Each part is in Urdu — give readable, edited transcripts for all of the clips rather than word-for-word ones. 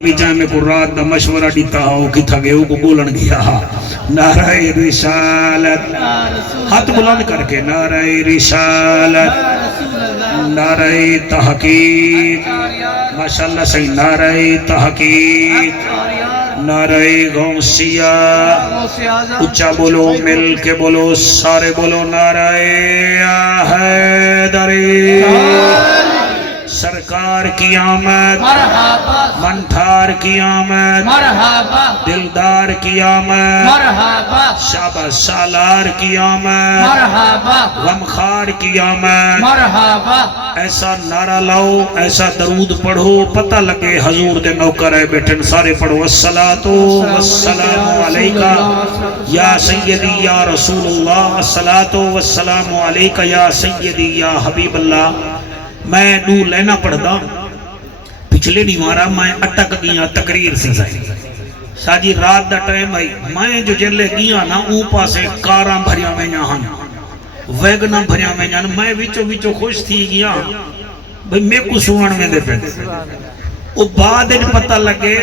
میں کو رات دا مشورہ دیتا ہو کہ تھگے کو بولن گیا نعرہ رسالت ہاتھ بلند کر کے نعرہ رسالت نعرہ تحقیق ماشاءاللہ صحیح نعرہ تحقیق نعرہ غوثیہ اچھا بولو مل کے بولو سارے بولو نعرہ حیدری سرکار کی آمد منٹھار کی آمد دلدار کی آمد شابہ سالار کی آمد غمخار کی آمد ایسا نعرہ لاؤ ایسا درود پڑھو پتہ لگے حضور دے نوکر ہے بیٹھن سارے پڑھو الصلاۃ والسلام علیکہ یا سیدی یا رسول اللہ الصلاۃ والسلام علیکہ یا سیدی یا حبیب اللہ میں دو لینا پڑھتا پچھلے نہیں مارا میں اٹک گیا تقریر سے ساجی رات دا ٹائم آئی میں جو جلے گیا نا اوپا سے کاراں بھریا میں جہاں ویگنا بھریا میں جہاں میں ویچو خوش تھی گیا بھئی میں کو سوان میں دے پہنے وہ بعد پتہ لگے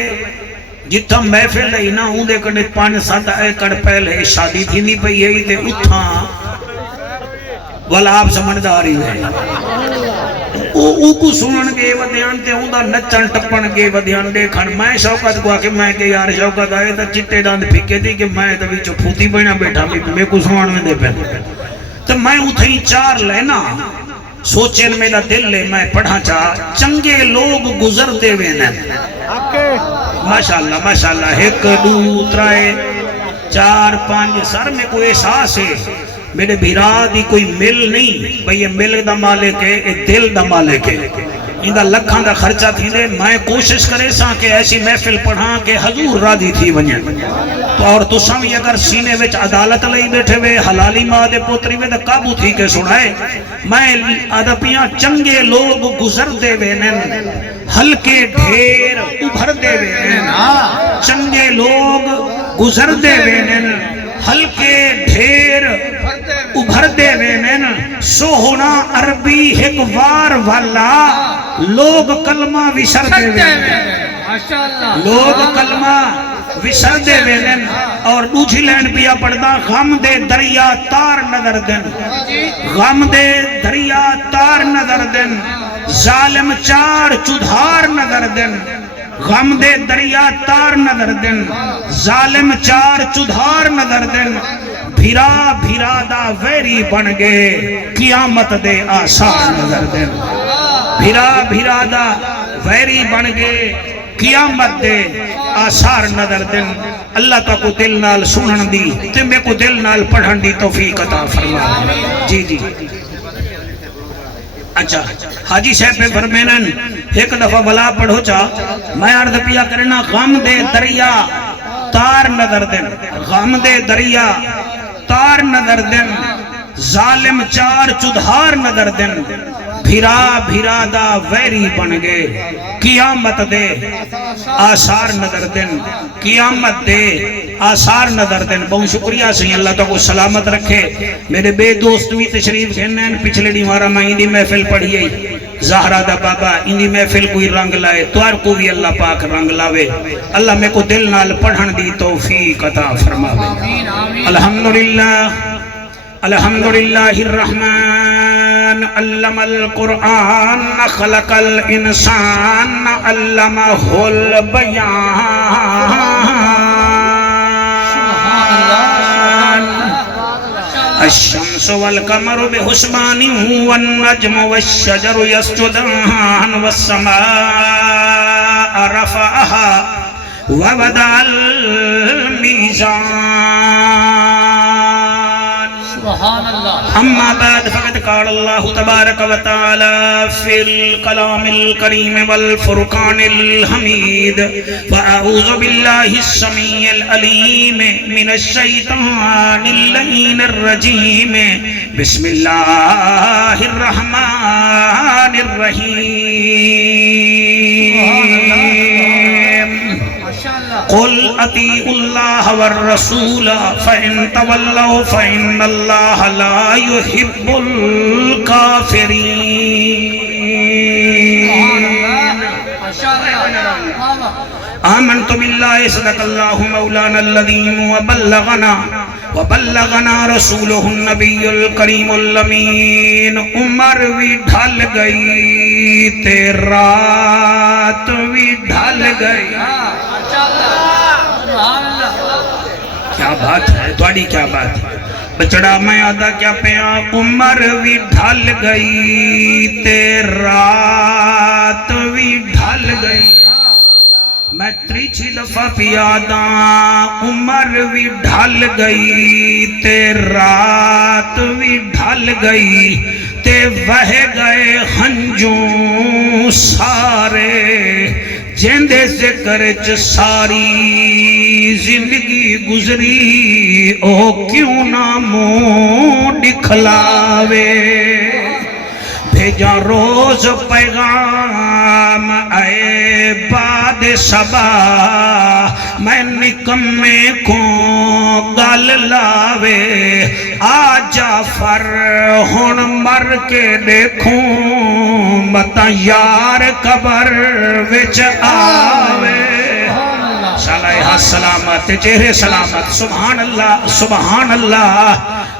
جتا محفل ہے نا ہوں دے کرنے 5-7 ایکڑ پہلے شادی تھی نہیں پئی ہے تے اتھا والا آپ سمجھداری ہے او کو سنن گے ودیان تے ہوندا نچن ٹپن گے ودیان دیکھن میں شوکت کو کہ میں کہ یار شوکت آئے تا چٹے داند پھکے دی کہ میں تا وچوں پھوتی بنا بیٹھا میں کو سنن میں دے پہ تو میں اتھیں 4 لینا سوچن میرا دل لے میں پڑھا چاہ چنگے لوگ گزر دے وینا ماشاءاللہ ماشاءاللہ 1 2 3 4 5 سر میں کوئی احساس ہے میرے بھیرا دی کوئی مل نہیں بھئی یہ مل دا مالک ہے یہ دل دا مالک ہے ان دا لکھاں دا خرچہ تھی دے میں کوشش کرے ساں کہ ایسی محفل پڑھاں کہ حضور راضی تھی ونجن تو اور تو سامی اگر سینے وچ عدالت لئی بیٹھے وے حلالی ماں دے پوتری وے دا قابو تھی کے سنائے میں ادپیاں چنگے لوگ گزر دے وینن ہلکے ڈھیر ابھر دے وینن چنگے لوگ گزر دے وینن ہلکے ڈھیر ابھر دے وینن سو ہونا عربی ایک وار والا لوگ کلمہ وشر دے وینن لوگ کلمہ وشر دے وینن اور دوجھی لین پیا پڑھدا غم دے دریا تار نظر دن غم دے دریا تار نظر دن ظالم 4 چودھار نظر دن غم دے دریا تار نظر دن ظالم 4 چودھار نظر دن بھیرا بھیرا دا ویری بن گے قیامت دے آثار نظر دن بھیرا بھیرا دا ویری بن گے قیامت دے آثار نظر دن اللہ تا کو دل نال سنن دی تے میں کو دل نال پڑھن دی توفیق عطا فرما جی جی اچھا حاجی صاحب پہ فرمینن ایک دفعہ بلا پڑھو چاہ میں عرض پیا کرنا غم دے دریا تار نظر دن غم دے دریا تار نظر دن ظالم 4 چودھار نظر دن بھیرا بھیرا دا ویری بن گے قیامت دے آثار نظر دن قیامت دے آثار نظر دن بہت شکریہ سے اللہ تو کو سلامت رکھے میرے بے دوست بھی تشریف گھنن پچھلے دیوارہ میں اندی محفل پڑھیے زہرہ دا بابا اندی محفل کوئی رنگ لائے توار کو بھی اللہ پاک رنگ لاوے اللہ میں کو دل نال پڑھن دی توفیق عطا فرماوے الحمدللہ الحمدللہ الرحمن علم القرآن خلق الانسان علمہ البیان الشمس والقمر بحسبان والنجم والشجر يسجدان والسماء رفعها ووضع الميزان اما بعد فقد قال الله تبارك وتعالى في الكلام الكريم والفرقان الحميد فاعوذ بالله السميع العليم من الشيطان اللعين الرجيم بسم الله الرحمن الرحيم قل اطیعوا اللہ والرسول فإن تولوا فإن اللہ لا يحب الكافرین آمنت باللہ صدق اللہ مولانا العظیم وبلغنا رسولہ النبی الکریم الامین. عمر بھی ڈھل گئی تے رات بھی ڈھل گئی. کیا بات ہے تھوڑی، کیا بات ہے بچڑا میں آدھا کیا پیا. عمر بھی ڈھل گئی تے رات بھی ڈھل گئی. میں تریچھی دفعہ پیادا عمر بھی ڈھل گئی تے رات بھی ڈھل گئی تے وہ گئے ہنجوں سارے جیندے ذکر چ ساری زندگی گزری او کیوں نہ منہ دکھلاوے. بھیجا روز پیغام اے باد صبا میں نکمے کو گل لاوے. آ جعفر ہن مر کے دیکھوں متا یار قبر وچ آوے. صالحہ سلامت چہرے سلامت. سبحان اللہ سبحان اللہ.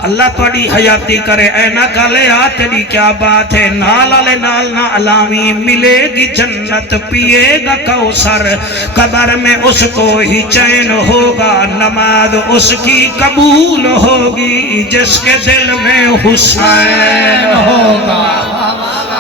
اللہ توڑی حیاتی کرے اے نہ کالے آتے دی کیا بات ہے. نال آلے نال نہ علامی ملے گی جنت پیے گا کوثر. قبر میں اس کو ہی چین ہوگا نماز اس کی قبول ہوگی جس کے دل میں حسین ہوگا.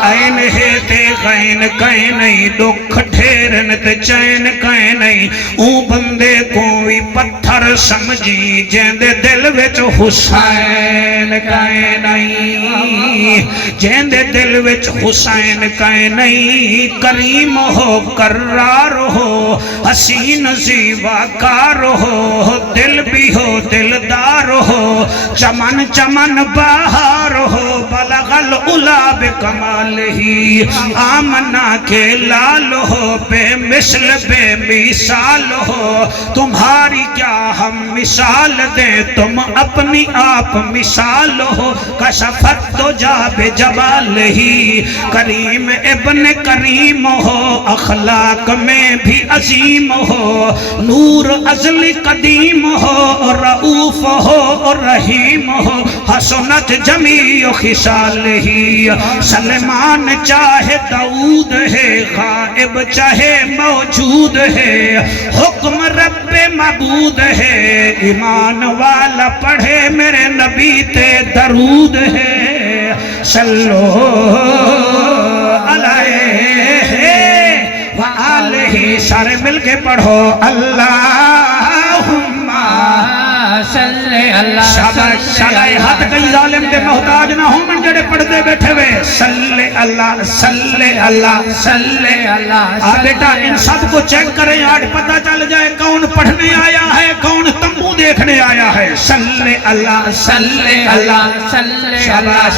این ہے تے غین کہیں نہیں دکھ ڈھیرن تے چین کہیں نہیں. اون بندے کوئی پتھر سمجھی جیندے دل وچ حسین کہیں نہیں. جیندے دل وچ حسین کہیں نہیں. کریم ہو کرار ہو حسین زیبا کار ہو دل بھی ہو دلدار ہو چمن چمن بہار ہو بلغ العلا بکمال ہی آمنا کے لال ہو بے مثل بے مثال ہو. تمہاری کیا ہم مثال دیں تم اپنی آپ مثال ہو. کشفت تو جا بے جبال ہی کریم ابن کریم ہو اخلاق میں بھی عظیم ہو. نور ازل قدیم ہو رؤوف ہو رحیم ہو حسنت جمیع خصال ہی. سلمان چاہے داؤد ہے غائب چاہے موجود ہے حکم رب معبود ہے. ایمان والا پڑھے میرے نبی تے درود ہے. صلو علیہ وآلہ سارے مل کے پڑھو اللہم صلی اللہ. شاباش شالائے ہاتھ کئی ظالم دے محتاج نہ ہوں من جڑے پڑھ دے بیٹھے ہوئے. صلی اللہ صلی اللہ صلی اللہ. بیٹا ان سب کو چیک کریں آج پتہ چل جائے کون پڑھنے آیا ہے کون تمبو دیکھنے آیا ہے. صلی اللہ صلی اللہ صلی اللہ. شاباش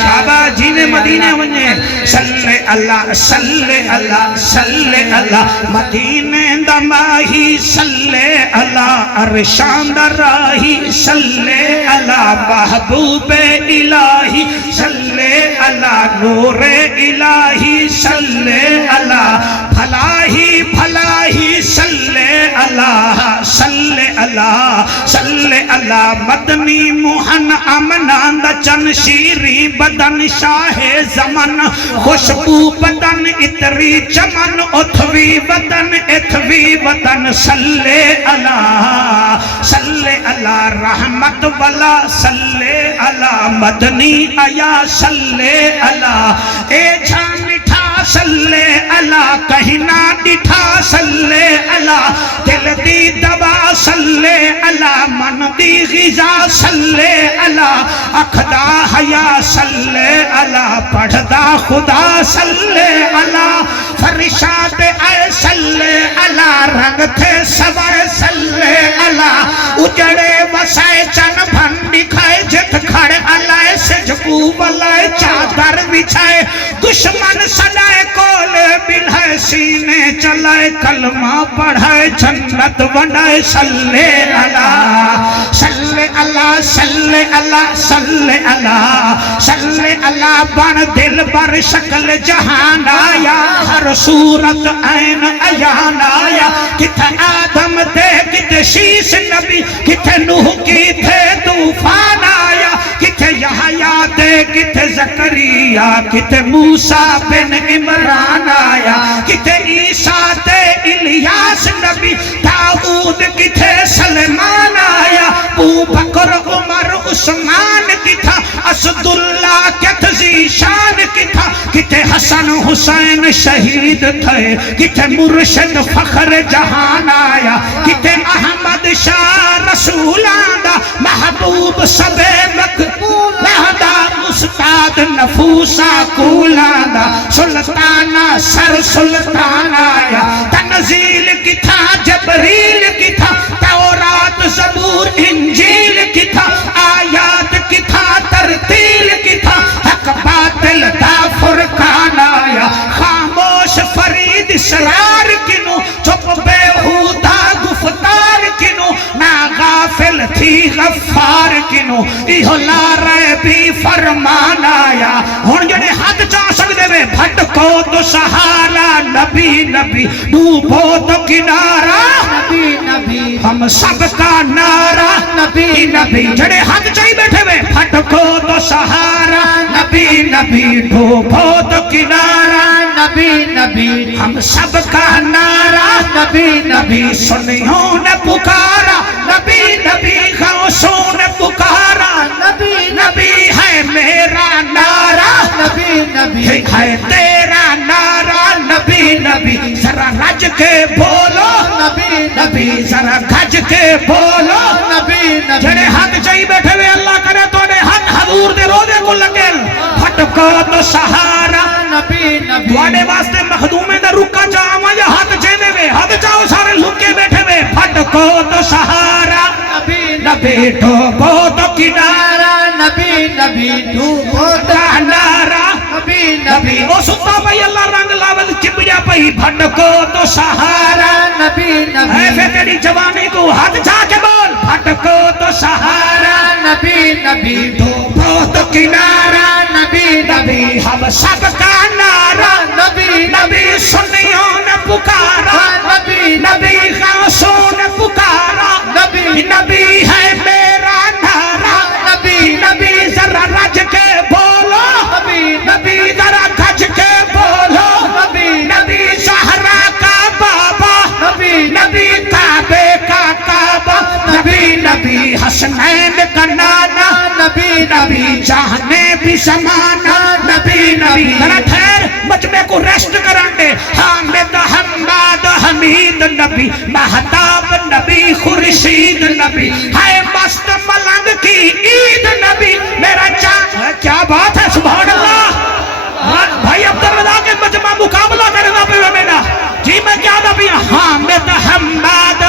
شاباش جینے مدینے ونجے. صلی اللہ صلی اللہ صلی اللہ. مدینے دا ماہی صلی اللہ ارشان راہی صلی اللہ محبوب الہی صلی اللہ نور الہی صلی اللہ بھلاہی بھلاہی صلی اللہ صلی اللہ صلی اللہ. مدنی موہن امناند چن شیری بدن شاہ زمن خوشبو بدن اتری چمن اتھوی بدن اتھوی بدن صلی اللہ صلی اللہ. رحمت والا صلی اللہ مدنی آیا صلی اللہ. اے جھان مٹھا صلی اللہ کہیں نہ ڈٹھا صلی اللہ. دل دی دوا صلی اللہ من دی غذا صلی اللہ. اکھدا حیا صلی اللہ پڑھدا خدا صلی اللہ. فرشاد اے صلی اللہ رنگ تھے سوائے صلی اللہ. اجڑے وسائے چن بھن دکھائے جت کھڑ علائے سجکو بلائے چادر بچھائے دشمن سدائے کول بلائے سینے چلائے کلمہ پڑھائے جنت ونائے صلی اللہ صلی اللہ صلی اللہ صلی اللہ صلی اللہ بن دل بر شکل جہان آیا ہر صورت عین عیان آیا کتھے آدم دے کتھے شیش نبی کتھے نوح کتھے طوفان آیا کتھے یحییٰ دے کتھے زکریا کتھے موسیٰ بن عمران آیا کتھے عیسیٰ دے الیاس نبی داؤد کتھے سلیمان آیا ابو بکر عمر عثمان کتھا اسد اللہ کتھ ذیشان کتھا کتھے حسن حسین شہید تھے کتھے مرشد فخر جہان آیا کتھے احمد شاہ رسول آدھا محبوب سب مقبول آدھا استاد نفوسا کولادا سلطانہ سر سلطان آیا تنزیل کی تھا جبریل کی تھا تورات زبور انجیل کی تھا آیات کی تھا ترتیل کی تھا حق باطل دا فرقان آیا خاموش فرید اسرار کنو چپ بیہودہ گفتار کنو نا غافل تھی غفار کنو ایہو لا رہے بھی فرمان آیا ہون جڑے حد چاہ سکتے میں بھٹکو تو سہارا نبی نبی ڈوبو تو کنارا نبی نبی ہم سب کا نعرہ نبی نبی جڑے حد چاہی بیٹھے میں بھٹکو تو سہارا نبی نبی ڈوبو تو کنارا نبی نبی ہم سب کا نعرہ نبی نبی سنیوں نے پکارا نبی نبی غوثوں نے پکارا نبی نبی ہے میرا نعرہ نبی نبی ہے تیرا نعرہ نبی نبی ذرا رج کے بولو نبی نبی ذرا گھج کے بولو نبی نبی جڑے حق چاہی بیٹھے ہوئے اللہ کرے تو نے حق حضور دے روزے کو لگے پھٹکو تو سہارا نبی نبی تواڈے واسطے مخدومے دا رکا جاواں یا حق چاہے وے حق چاہو سارے لکے بیٹھے وے پھٹکو تو سہارا نبی نبی ڈوبو تو کنارا نبی نبی ڈوبو تو کنارا نبی نبی او ستا بھائی اللہ رنگ لاول چپڑیا پئی پھٹکو تو سہارا نبی نبی اے تیری جوانی کو ہاتھ جا کے بول پھٹکو تو سہارا نبی نبی ڈوبو تو کنارا نبی نبی ہم سب کا نعرہ نبی نبی سنیوں نے پکارا نبی نبی غوثوں نے پکارا نبی نبی ہے میرا نعرہ نبی نبی ذرا رج کے بولو نبی نبی ذرا گھج کے بولو نبی نبی زہرا کا بابا نبی نبی کعبے کا کعبہ نبی نبی حسنین کا نانا نبی نبی چاہنے بھی زمانہ نبی نبی ذرا ٹھہر مجمع کو ریسٹ کران دے حامد حماد حمید نبی مہتاب نبی خورشید نبی ہے مست ملنگ کی عید نبی میرا چاہ کیا بات ہے سبحان اللہ بھائی عبدالرضا کے مجمع مقابلہ کرنا پہ میرا جی میں کیا نبی حامد حماد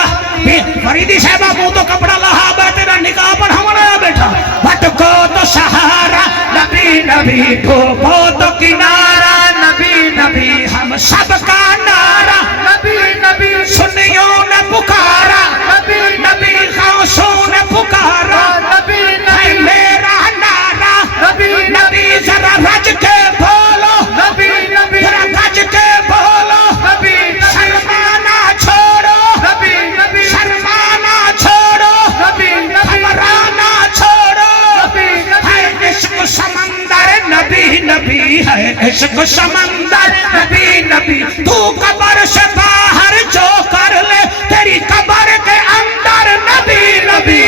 فریدی صاحبہ منہ تو کپڑا لہا بیٹھے نا نکاح پر ہمارا بیٹھا بھٹکو تو سہارا نبی نبی ڈوبو تو کنارا نبی نبی ہم سب کا نعرہ نبی نبی سنیوں نے پکارا نبی نبی غوثوں نے پکارا نبی نبی میرا نعرہ نبی نبی ذرا رج کے بولو نبی نبی ذرا گھج کے بولو نبی شرمانا چھوڑو نبی نبی شرمانا چھوڑو نبی گھبرانا چھوڑو نبی ہے عشق سمندر نبی نبی ہے عشق سمندر نبی نبی تو قبر سے باہر جو کر لے تیری قبر کے اندر نبی نبی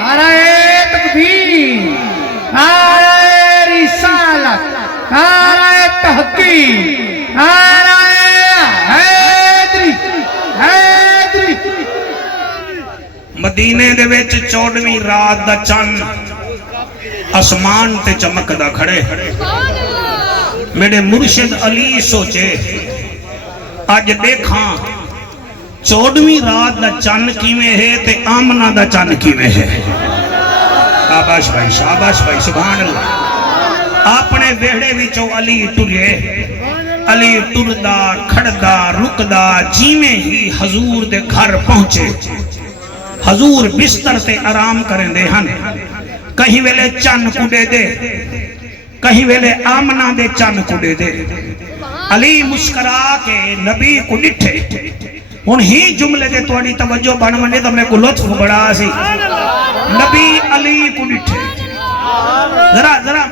نعرہ تکبیر نعرہ رسالت نعرہ تحقیق نعرہ حیدری حیدری مدینے دے وچ 14ویں رات دا چن آسمان تے چمکدا کھڑے میرے مرشد علی سوچے آج دیکھاں 14ویں رات دا چن کیویں ہے تے آمنہ دا چن کیویں ہے شاباش بھائی سبحان اللہ اپنے ویڑے وچوں علی ٹرے علی ٹردا کھڑدا رکدا جیویں ہی حضور دے گھر پہنچے حضور بستر تے آرام کریں دے ہن کہیں ویلے چن کڈے دے کہیں ویلے آمنہ دے چن کڈے دے علی مسکرا کے نبی کو ڈٹھے ہن ہی جملے دے تواڈی توجہ بن ونجے تے میرے کو لطف بڑا سی نبی علی کو ڈٹھے ذرا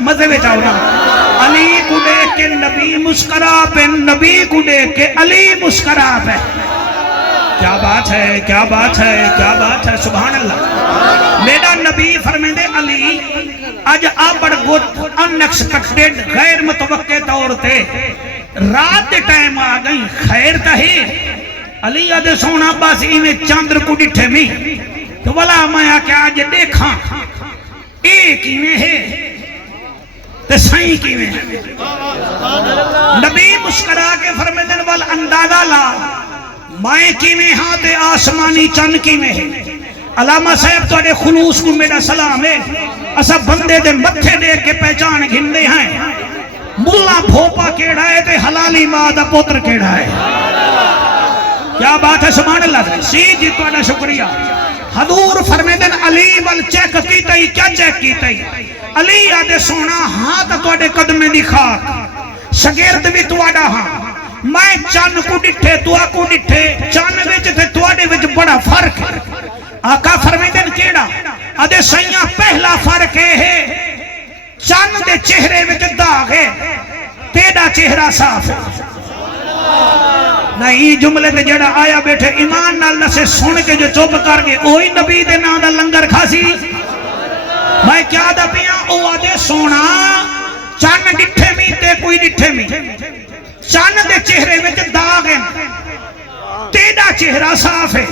مزے میں جاؤ نا علی کو دیکھ کے نبی مسکرا پہ نبی کو دیکھ کے علی مسکرا پہ کیا بات ہے کیا بات ہے کیا بات ہے سبحان اللہ میرا نبی فرمیندے علی آج آبڑ گوت unexpected غیر متوقع طور تے رات دے ٹائم آ گئی خیر تہی علی آدھے سونا بس ایمیں چاندر کو ڈٹھے میں تو والا میں آکے آج دیکھاں ایک ہی میں ہے تے سائیں کی میں ہے نبی مسکرا کے فرمیدن وال اندازہ لا مائیں کی میں ہاں تے آسمانی چند کی میں ہے علامہ صاحب تو اڑے خلوص کو میرا سلام ہے اسا بندے دے متھے دیکھ کے پہچان گھندے ہیں ملا بھوپا کیڑا ہے تے حلالی ماں دا پوتر کیڑا ہے کیا بات ہے سبحان اللہ سی جی تو اڑا شکریہ حضور فرمیدن علی وال چیک کیتا ہی کیا چیک کیتا ہی علی آدھے سونا ہاں تا تو اڑے قدمیں دکھا شگرد بھی تو اڑا ہاں میں چان کو ڈٹھے تو آکو ڈٹھے چان وچ تے تو اڑے وچ بڑا فرق ہے آقا فرمیدن کیڑا آدھے سیاں پہلا فرق ہے چان دے چہرے وچ داغ ہے تیڑا چہرہ صاف ہے نہیں جملے تے جڑا آیا بیٹھے ایمان نال نسے سن کے جو چوب کر گئے اوہی نبی دے نا دا لنگر کھاسی میں کیا دا پیا او آدھے سونا چان ڈٹھے میں تے کوئی ڈٹھے میں چان دے چہرے وچ داغ ہے تیڑا چہرہ صاف ہے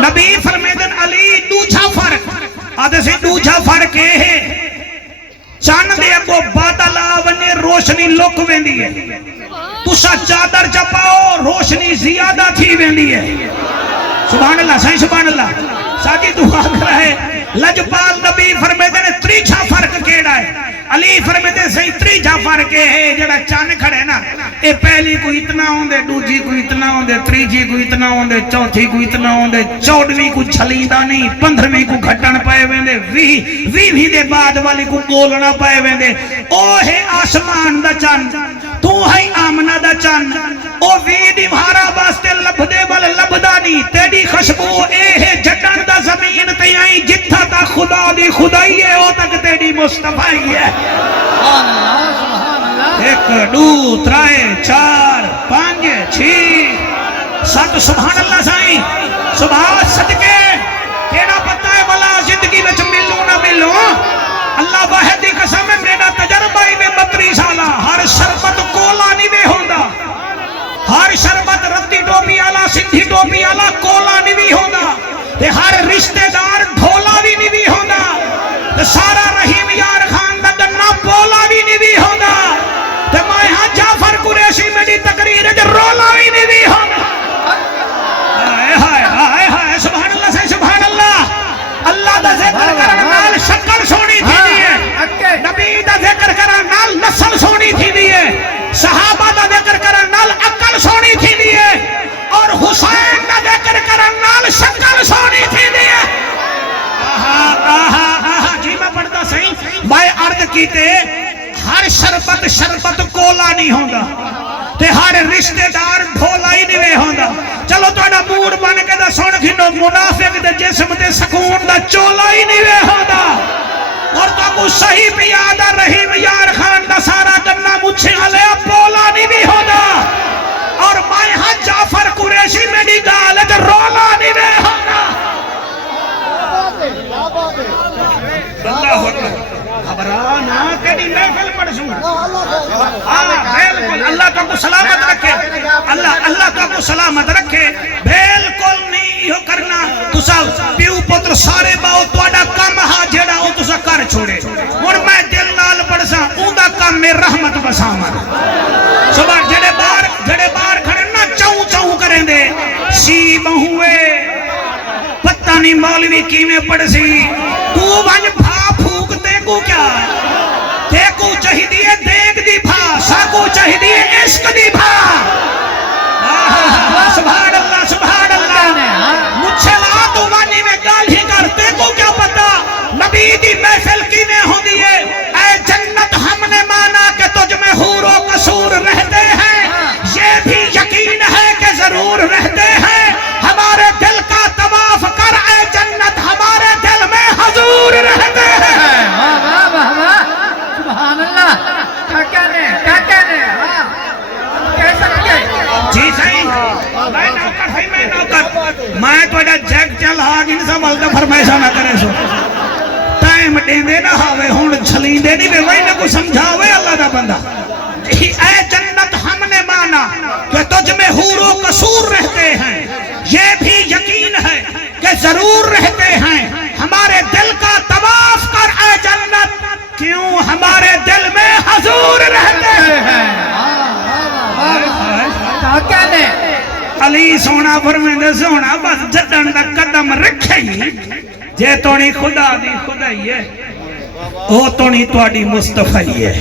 نبی فرمیدن علی دوچھا فرق آدھے سے دوچھا فرق ہے چان دے اگو بادل آونے روشنی لک ویندی ہے تُسا چادر چپاؤ روشنی زیادہ تھی ویندی ہے سبحان اللہ صحیح سبحان اللہ ساجی دعا کر رہے لجپال نبی فرمیدن تریچھا فرق کیڑا ہے علی فرمیدن صحیح تریچھا فرق ہے جڑا چان کھڑے نا اے پہلی کو اتنا ہوندے دوجی کو اتنا ہوندے تریجی کو اتنا ہوندے چوتھی کو اتنا ہوندے چوڑویں کو چھلیندہ نہیں 15ویں کو گھٹن پائے ویندے وی دے بعد والی کو گولنا پائے ویندے او ہے آسمان دا چان تو ہے آمنہ دا چان او ویڈی بھارا باستے لبدے والے لبدانی تیڑی خشبو اے ہے جٹن دا زمین تیائیں جتھا تا خدا دی خدائی ہے او تک تیڑی مصطفیٰ ہے ایک دو ترائے چار پانچ چھ سات سبحان اللہ سائیں سبحان صدقے کیڑا پتہ ہے والا زندگی میں ملوں نہ ملوں اللہ واحد دی قسم ہے میرا تجربہ ہی میں 32 سالہ ہر شربت کولا نہیں میں ہوندہ ہر شربت رتی ٹوپی آلا سندھی ٹوپی آلا کولا نہیں بھی ہوندہ ہر رشتہ دار ڈھولا بھی نہیں بھی ہوندہ سارا رحیم یار خان دا گنہ بولا بھی نہیں بھی ہوندہ میں ہاں جعفر قریشی میری تقریر جو رولا بھی نہیں بھی ہوندہ سبحان اللہ سے سبحان اللہ اللہ دا ذکر کرن نال شکل سونی تھی دیئے نبی دا ذکر کرن نال نسل سونی تھی دیئے صحابہ دا ذکر کرن نال عقل سونی تھی دیئے اور حسین دا ذکر کرن نال شکل سونی تھی دیئے جی میں پڑھتا صحیح میں عرض کیتے ہر شربت کولا نہیں ہوندہ تے ہر رشتہ دار ڈھولا ہی نہیں ہوندہ چلو تو اڈا موڑ بن کے دا سن گھنو منافق دے جسم دے سکون دا چولا ہی نہیں ہوندہ اور تو کو صحیح پیادہ رحیم یار خان دا سارا گنہ مجھے علیہ بولا نہیں بھی ہوندہ اور میں ہاں جعفر قریشی میں نہیں گالت رولا نہیں بھی ہوندہ اللہ حکم خبرانا تیری محفل پڑھ سوں اللہ کا کو سلامت رکھے اللہ کا کو سلامت رکھے بلکل نہیں یہ کرنا تسا پیو پتر سارے باؤ تواڈا کم ہا جیڑا او تسا کر چھوڑے اور میں دل نال پڑھساں اوندا کم میں رحمت بساواں صبح جڑے بار کھڑے نہ چوں چوں کریں دے سی بہوے پتہ نہیں مولوی کیویں پڑھ سی تو ون بھا پھوکتے کو کیا تیکو چاہیے دیگ دی بھا ساکو چاہیے عشق دی بھا سبحان اللہ سبحان اللہ مجھے لا تو وانی میں گال ہی کر تیکو کیا پتا نبی دی محفل کی میں ہوں دیئے اے جنت ہم نے مانا کہ تجھ میں حور و قصور رہتے ہیں یہ بھی یقین ہے کہ ضرور رہتے ہیں ہمارے دل کا طواف کر اے جنت ہمارے دل میں حضور رہتے ہیں سبحان اللہ کیا کہنے کہہ سکتے جی صحیح میں نوکر میں تو ایڈا جیک چل آگ ان سا ملدہ فرمائشہ نہ کرے سو ٹائم دیندے نہ ہوئے ہون چھلیندے نہیں بے وہی نے کو سمجھاوے اللہ دا بندہ اے جنت ہم نے مانا کہ تجھ میں حور و قصور رہتے ہیں یہ بھی یقین ہے کہ ضرور رہتے ہیں ہمارے دل کا طواف کر اے جنت کیوں ہمارے دل میں حضور رہتے ہیں علی سونا فرمیندے سونا بس جدن دا قدم رکھے ہی جے تونی خدا دی خدای ہے او تونی توڑی مصطفی ہے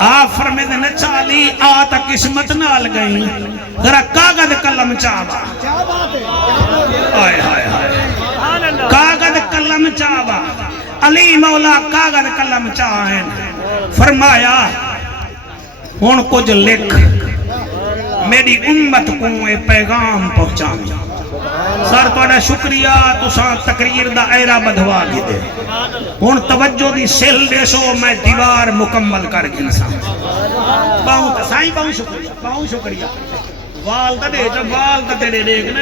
آپ فرمیندے نے چالی آتا قسمت نال گئی ذرا کاغذ قلم چاہوا آئے آئے آئے کاغذ قلم چاہوا علی مولا کاغذ قلم چاہیں فرمایا ہون کچھ لکھ میری امت کو اے پیغام پہنچان سر توڑا شکریہ تو ساں تقریر دا ایرہ بدھوا گی دے ہون توجہ دی سل دے سو میں دیوار مکمل کر گی انسان باؤں تا سائیں باؤں شکریہ وال تا دے جب وال تا تیرے دیکھنا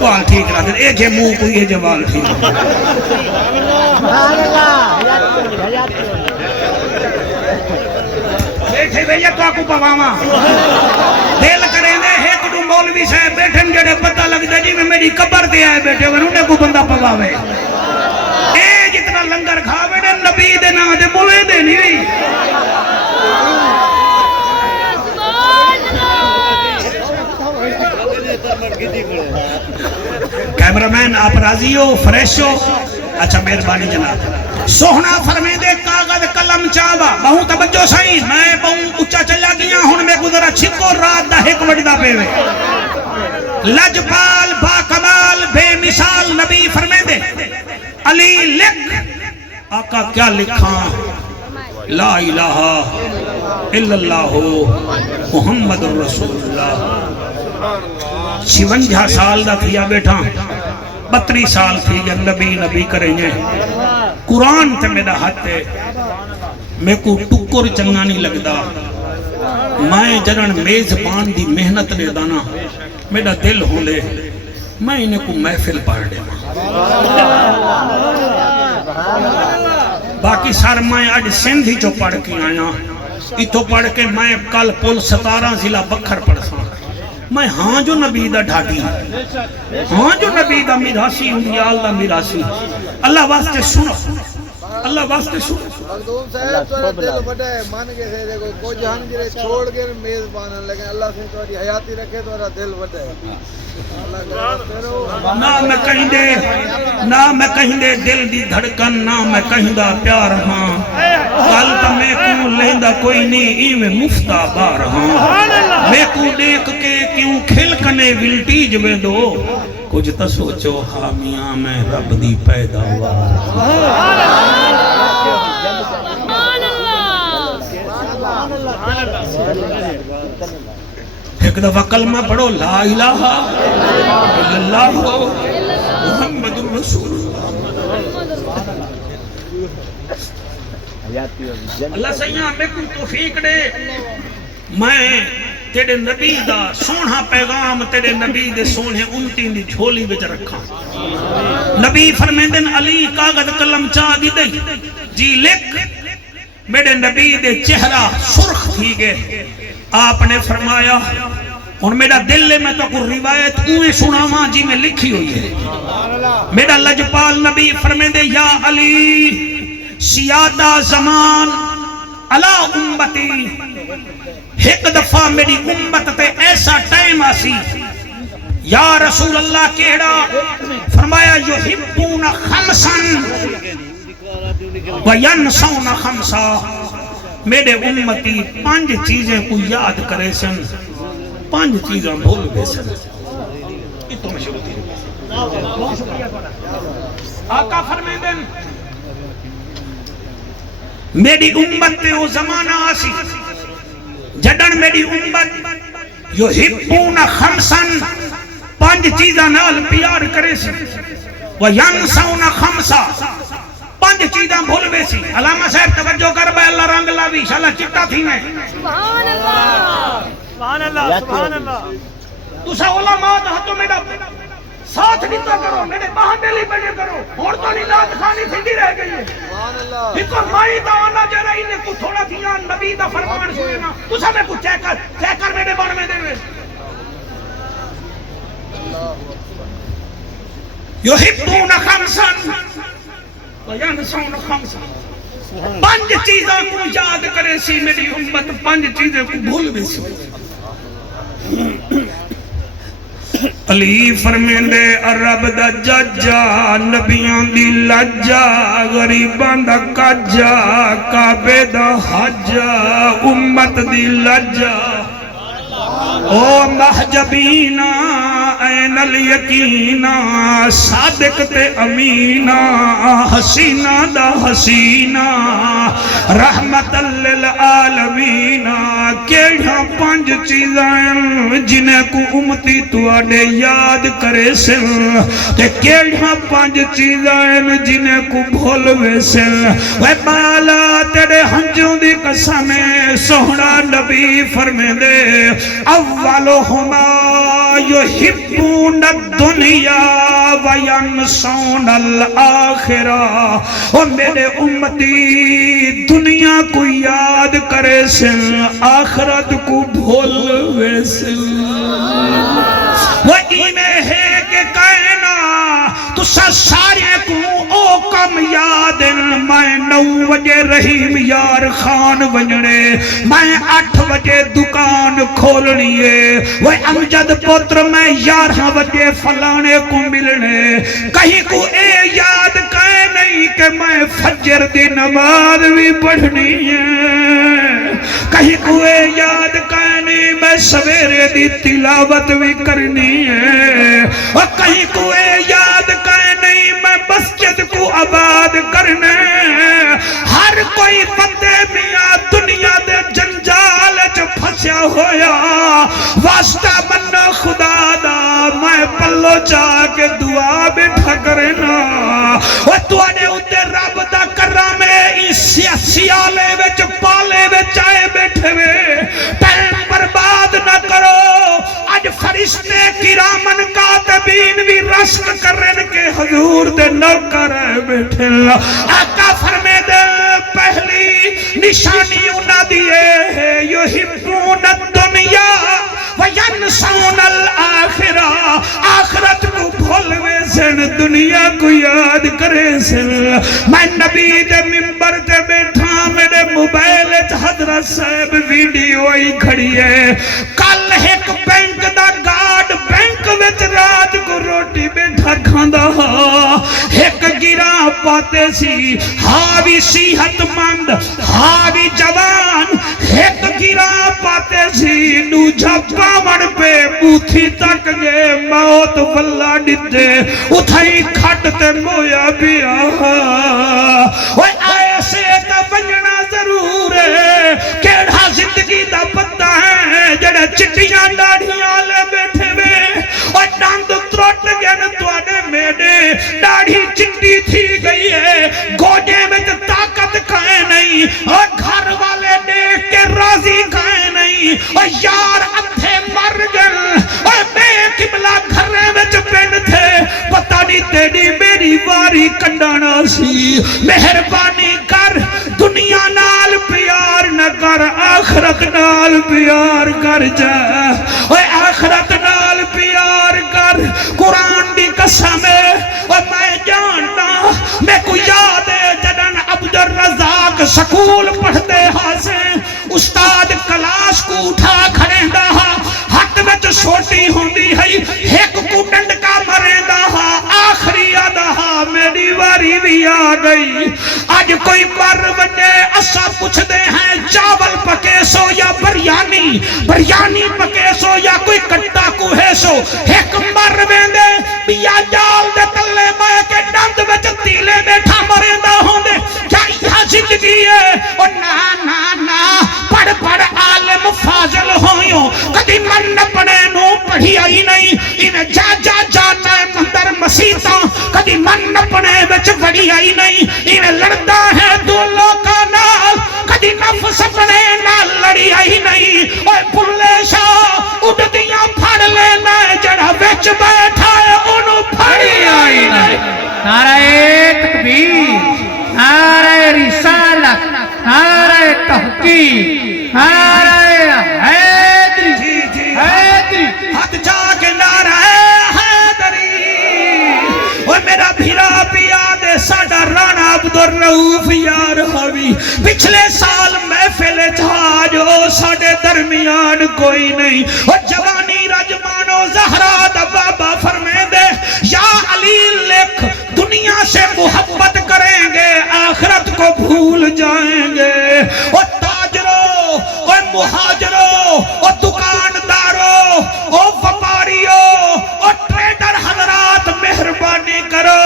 وال ٹھیک رہا دے اے جے مو کوئی اے جے وال ٹھیک بیٹھے بھئیہ تو آکو پواما دل کریں دے ایک دو مولوی صاحب بیٹھن جڑے پتہ لگ دے جی میں میری قبر دے آئے بیٹھے انہیں کو بندہ پواوے اے جتنا لنگر کھاوے دے نبی دے نا دے بولے دے نہیں کیمرامین آپ راضی ہو فریش ہو اچھا مہربانی جناب سوہنا فرمے دے کاغذ قلم چاوا بہوں توجہ سائیں میں بہوں اچھا چلا گیا ہون میں گزرا چھکو رات دا ایک وڈا پہ ہوئے لجپال با کمال بے مثال نبی فرمے دے علی لکھ آقا کیا لکھا لا الہ الا اللہ محمد رسول اللہ 56 سال دا تھیا بیٹھا 32 سال تھی جب نبی کریں گے قرآن تے میرا ہاتھ ہے میں کو ٹکر چنگا نہیں لگدا میں جرن میزبان دی محنت نے دانا میرا دل ہو لے میں انہیں کو محفل پڑھ دے باقی سار میں آج سندھی جو پڑھ کے آیا اتو پڑھ کے میں کل پل 17 ضلع بکھر پڑھ سا میں ہاں جو نبی دا ڈھاڑی ہاں جو نبی دا میراسی انیال دا میراسی اللہ واسطے سنو اللہ واسطے سنو مخدوم صاحب تھوڑا دل بڑا ہے مان کے سے دیکھو کوئی جہان گرے چھوڑ کے میزبان لیکن اللہ سے تھوڑی حیاتی رکھے تھوڑا دل بڑا ہے نہ میں کہیں دے دل دی دھڑکن نہ میں کہیں دا پیار ہاں کل تا میں کیوں لیندہ کوئی نہیں ایویں مفتہ بار ہاں میں کو دیکھ کے کیوں کھل کنے ولٹی جویں دو کچھ تا سوچو حامیاں میں رب دی پیدا ایک دفعہ کلمہ پڑھو لا الہ الا اللہ محمد رسول اللہ اللہ سیاں میں کو توفیق دے میں تیرے نبی دا سونا پیغام تیرے نبی دے سونے انتی دی جھولی بچ رکھا نبی فرمیندن علی کاغذ قلم چاہ دی دے جی لکھ میرے نبی دے چہرہ سرخ تھی گئے آپ نے فرمایا اور میرا دل میں تو کوئی روایت اویں سناواں جی میں لکھی ہوئی ہے میرا لجپال نبی فرمیندے یا علی سیادہ زمان علا امتی ایک دفعہ میری امت تے ایسا ٹائم آسی یا رسول اللہ کیڑا؟ فرمایا یحبون خمسا وینسون خمسا، میرے امتی 5 چیزیں کو یاد کرے سن، 5 چیزیں بھول گئے سن۔ اتو میں شروع تھی بہت شکریہ آقا فرمائیں دن میری امت تے وہ زمانہ آسی جڑن میری امت یحبون خمسا 5 چیزاں نال پیار کرے سی، وینسون خمسا 5 چیزاں بھول بے سی۔ علامہ صاحب توجہ کر بے اللہ رنگ لاوی انشاءاللہ چٹا تھی میں سبحان اللہ سبحان اللہ سبحان اللہ۔ تسا علماء دا تو میرا ساتھ دیتا کرو، میرے بہانے لی بجے کرو، اور تو نہیں لات خانی تھی دی رہ گئی ہے۔ ایک اور مائی دا آنا جا رہی نے کچھ تھوڑا دیا نبی دا فرمان سنے نا، تسا میں کچھ چیک کر میرے بان میں دے ہوئے۔ یحبون خمسا وینسون خمسا، 5 چیزاں کو یاد کرے سی میری امت، 5 چیزیں کو بھول بھی سی۔ علی فرمیندے رب دا ججا، نبیان دی لجا، غریبان دا کجا، کعبے دا حجا، امت دی لجا۔ او محجبینا این الیقینا، صادق تے امینا، حسینہ دا حسینہ، رحمت للعالمین۔ کیڑا 5 چیزاں جنہیں کو امتی تواڈے یاد کرے سن، تے کیڑا 5 چیزاں جنہیں کو بھول وے سن۔ وے بالا تیرے ہنجوں دی قسم سوہنا نبی فرمے دے، اولہما یحبون الدنیا وینسون الآخرہ۔ اور میرے امتی دنیا کو یاد کرے سن، آخرت کو بھول وے سن۔ وہ ایمیں ہے کہ کہنا تسا سارے کو او کم یادن، میں 9 بجے رحیم یار خان ونجنے، میں 8 بجے دکان کھولنیے، وہ امجد پتر میں 11 بجے فلانے کو ملنے۔ کہیں کو اے یاد کہے نہیں کہ میں فجر دی نماز بھی پڑھنی ہے، کہیں کو اے یاد کہے نہیں میں سویرے دی تلاوت بھی کرنی ہے، اور کہیں کو اے یاد کہے نہیں میں مسجد کو آباد کرنے۔ ہر کوئی بندے میاں دنیا دے جنجال چ پھسیا ہویا، واسطہ بننا خدا دا میں پلو چاہ کے دعا بیٹھا کرنا۔ وہ تواڈے اوتے رب دا کرم ہے، سیالے وچ پالے وچ آئے بیٹھے وے، ٹائم برباد نہ کرو۔ اج فرشتے کرامن کاتبین بھی رشک کرن کے حضور دے نوکر بیٹھے۔ آقا فرمے دے پہلی نشانی انہاں دیئے، یحبون الدنیا وینسون الآخرہ، آخرت کو بھولوے سن، دنیا کو یاد کرے سن۔ میں نبی دے ممبر تے بیٹھا، میرے موبائل حضرت صاحب ویڈیو آئی کھڑی ہے، کل ایک bank the guard bank which رات کو روٹی بیٹھا کھاندا، ایک گرا پاتے سی، ہاوی صحت مند ہاوی جوان، ایک گرا پاتے سی، دوجا پاون پہ بوتھی تک گے موت واللہ ڈتے، اتھائی کھٹ تے مویا بیا۔ وہ ایسے تا بننا ضرور ہے، کیڑا زندگی دا پتہ ہے، جڑے چٹیاں ڈاڑیاں لے بیٹھے وے، اور ڈاند تروٹ گئے تواڈے میڈے، ڈاڑھی چٹی تھی گئی ہے، گوجے میں طاقت کھائے نہیں، اور گھر والے دیکھ کے راضی کھائے نہیں، اور یار اتھے مر گئے، اور بے قبلہ گھرے میں پین تھے، پتہ نہیں تیری میری واری کنڈانا سی۔ مہربانی کر، دنیا نال پیار نہ کر، آخرت نال پیار کر جا، اور آخرت نال پیار کر۔ قرآن دی قسم ہے، اور میں جانتا میں کو یاد ہے جدن عبد الرزاق سکول پڑھتے ہاسے، استاد کلاس کو اٹھا کھڑے دا، ہاتھ میں چھوٹی ہوندی ہے، ایک سو یا بریانی بریانی پکے سو یا کوئی کٹا کوہے سو ایک مر ویندے بیا جال دے تلے میں کے ڈند وچ تیلے بیٹھا مریندا ہوندے کیا یہ زندگی ہے او نا نا نا پڑھ پڑھ عالم فاضل ہویوں کدی من پڑھے نو پڑھی آئی نہیں انہیں جا جا جانا ہے مندر مسیطاں کدی من پڑھے وچ بڑی آئی نہیں انہیں لڑتا ہے دو لوکا نال کدی نفس اپنے نال لڑی آئی نہیں اوہ پلے شاہ اٹھ دیاں پھڑ لینا ہے جڑا وچ بیٹھا ہے انہوں پھڑی آئی نہیں نعرہ تکبیر نعرہ رسالت نعرہ تحقیق نعرہ حیدری حیدری ہاتھ جا کے نعرہ حیدری اور میرا بھیرا پیاد ساڑا رانا عبدالرؤف یار ہوئی پچھلے سال محفل جھاجو ساڑے درمیان کوئی نہیں اور جوانی رجمانو زہرا دا بابا فرمے دے یا علی لکھ دنیا سے محبت کریں گے آخرت کو بھول جائیں گے اور تاجروں اور مہاجروں اور دکانداروں اور وپاریوں اور ٹریڈر حضرات مہربانی کرو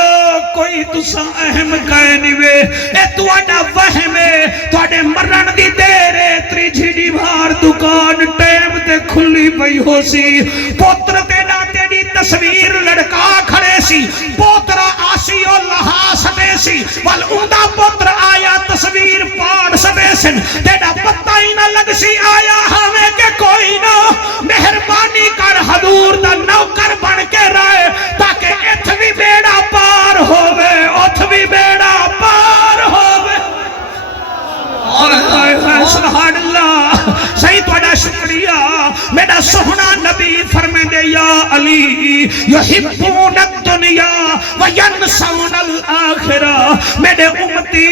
کوئی تسا اہم کہنی وے اے توانا وہم ہے توانے مرن دی دیرے تری جھڑی بھار دکان ٹیم تے کھلی پئی ہو سی پوتر تینا تیری تصویر لڑکا کھڑے سی پوتر آسی اور لہا سدے سی وال اندہ پوتر آیا تصویر پاڑ سدے سن تینا پتہ ہی نہ لگ سی آیا ہمیں کہ کوئی نہ مہربانی کر حضور دا نوکر بن کے رائے تاکہ اتھ بھی بیڑا پار ہوئے اتھ بھی بیڑا پار ہوئے سبحان اللہ صحیح توڑا شکریہ میرا سہنا نبی فرمے دے یا علی یحبون الدنیا وینسون الآخرہ میرے امتی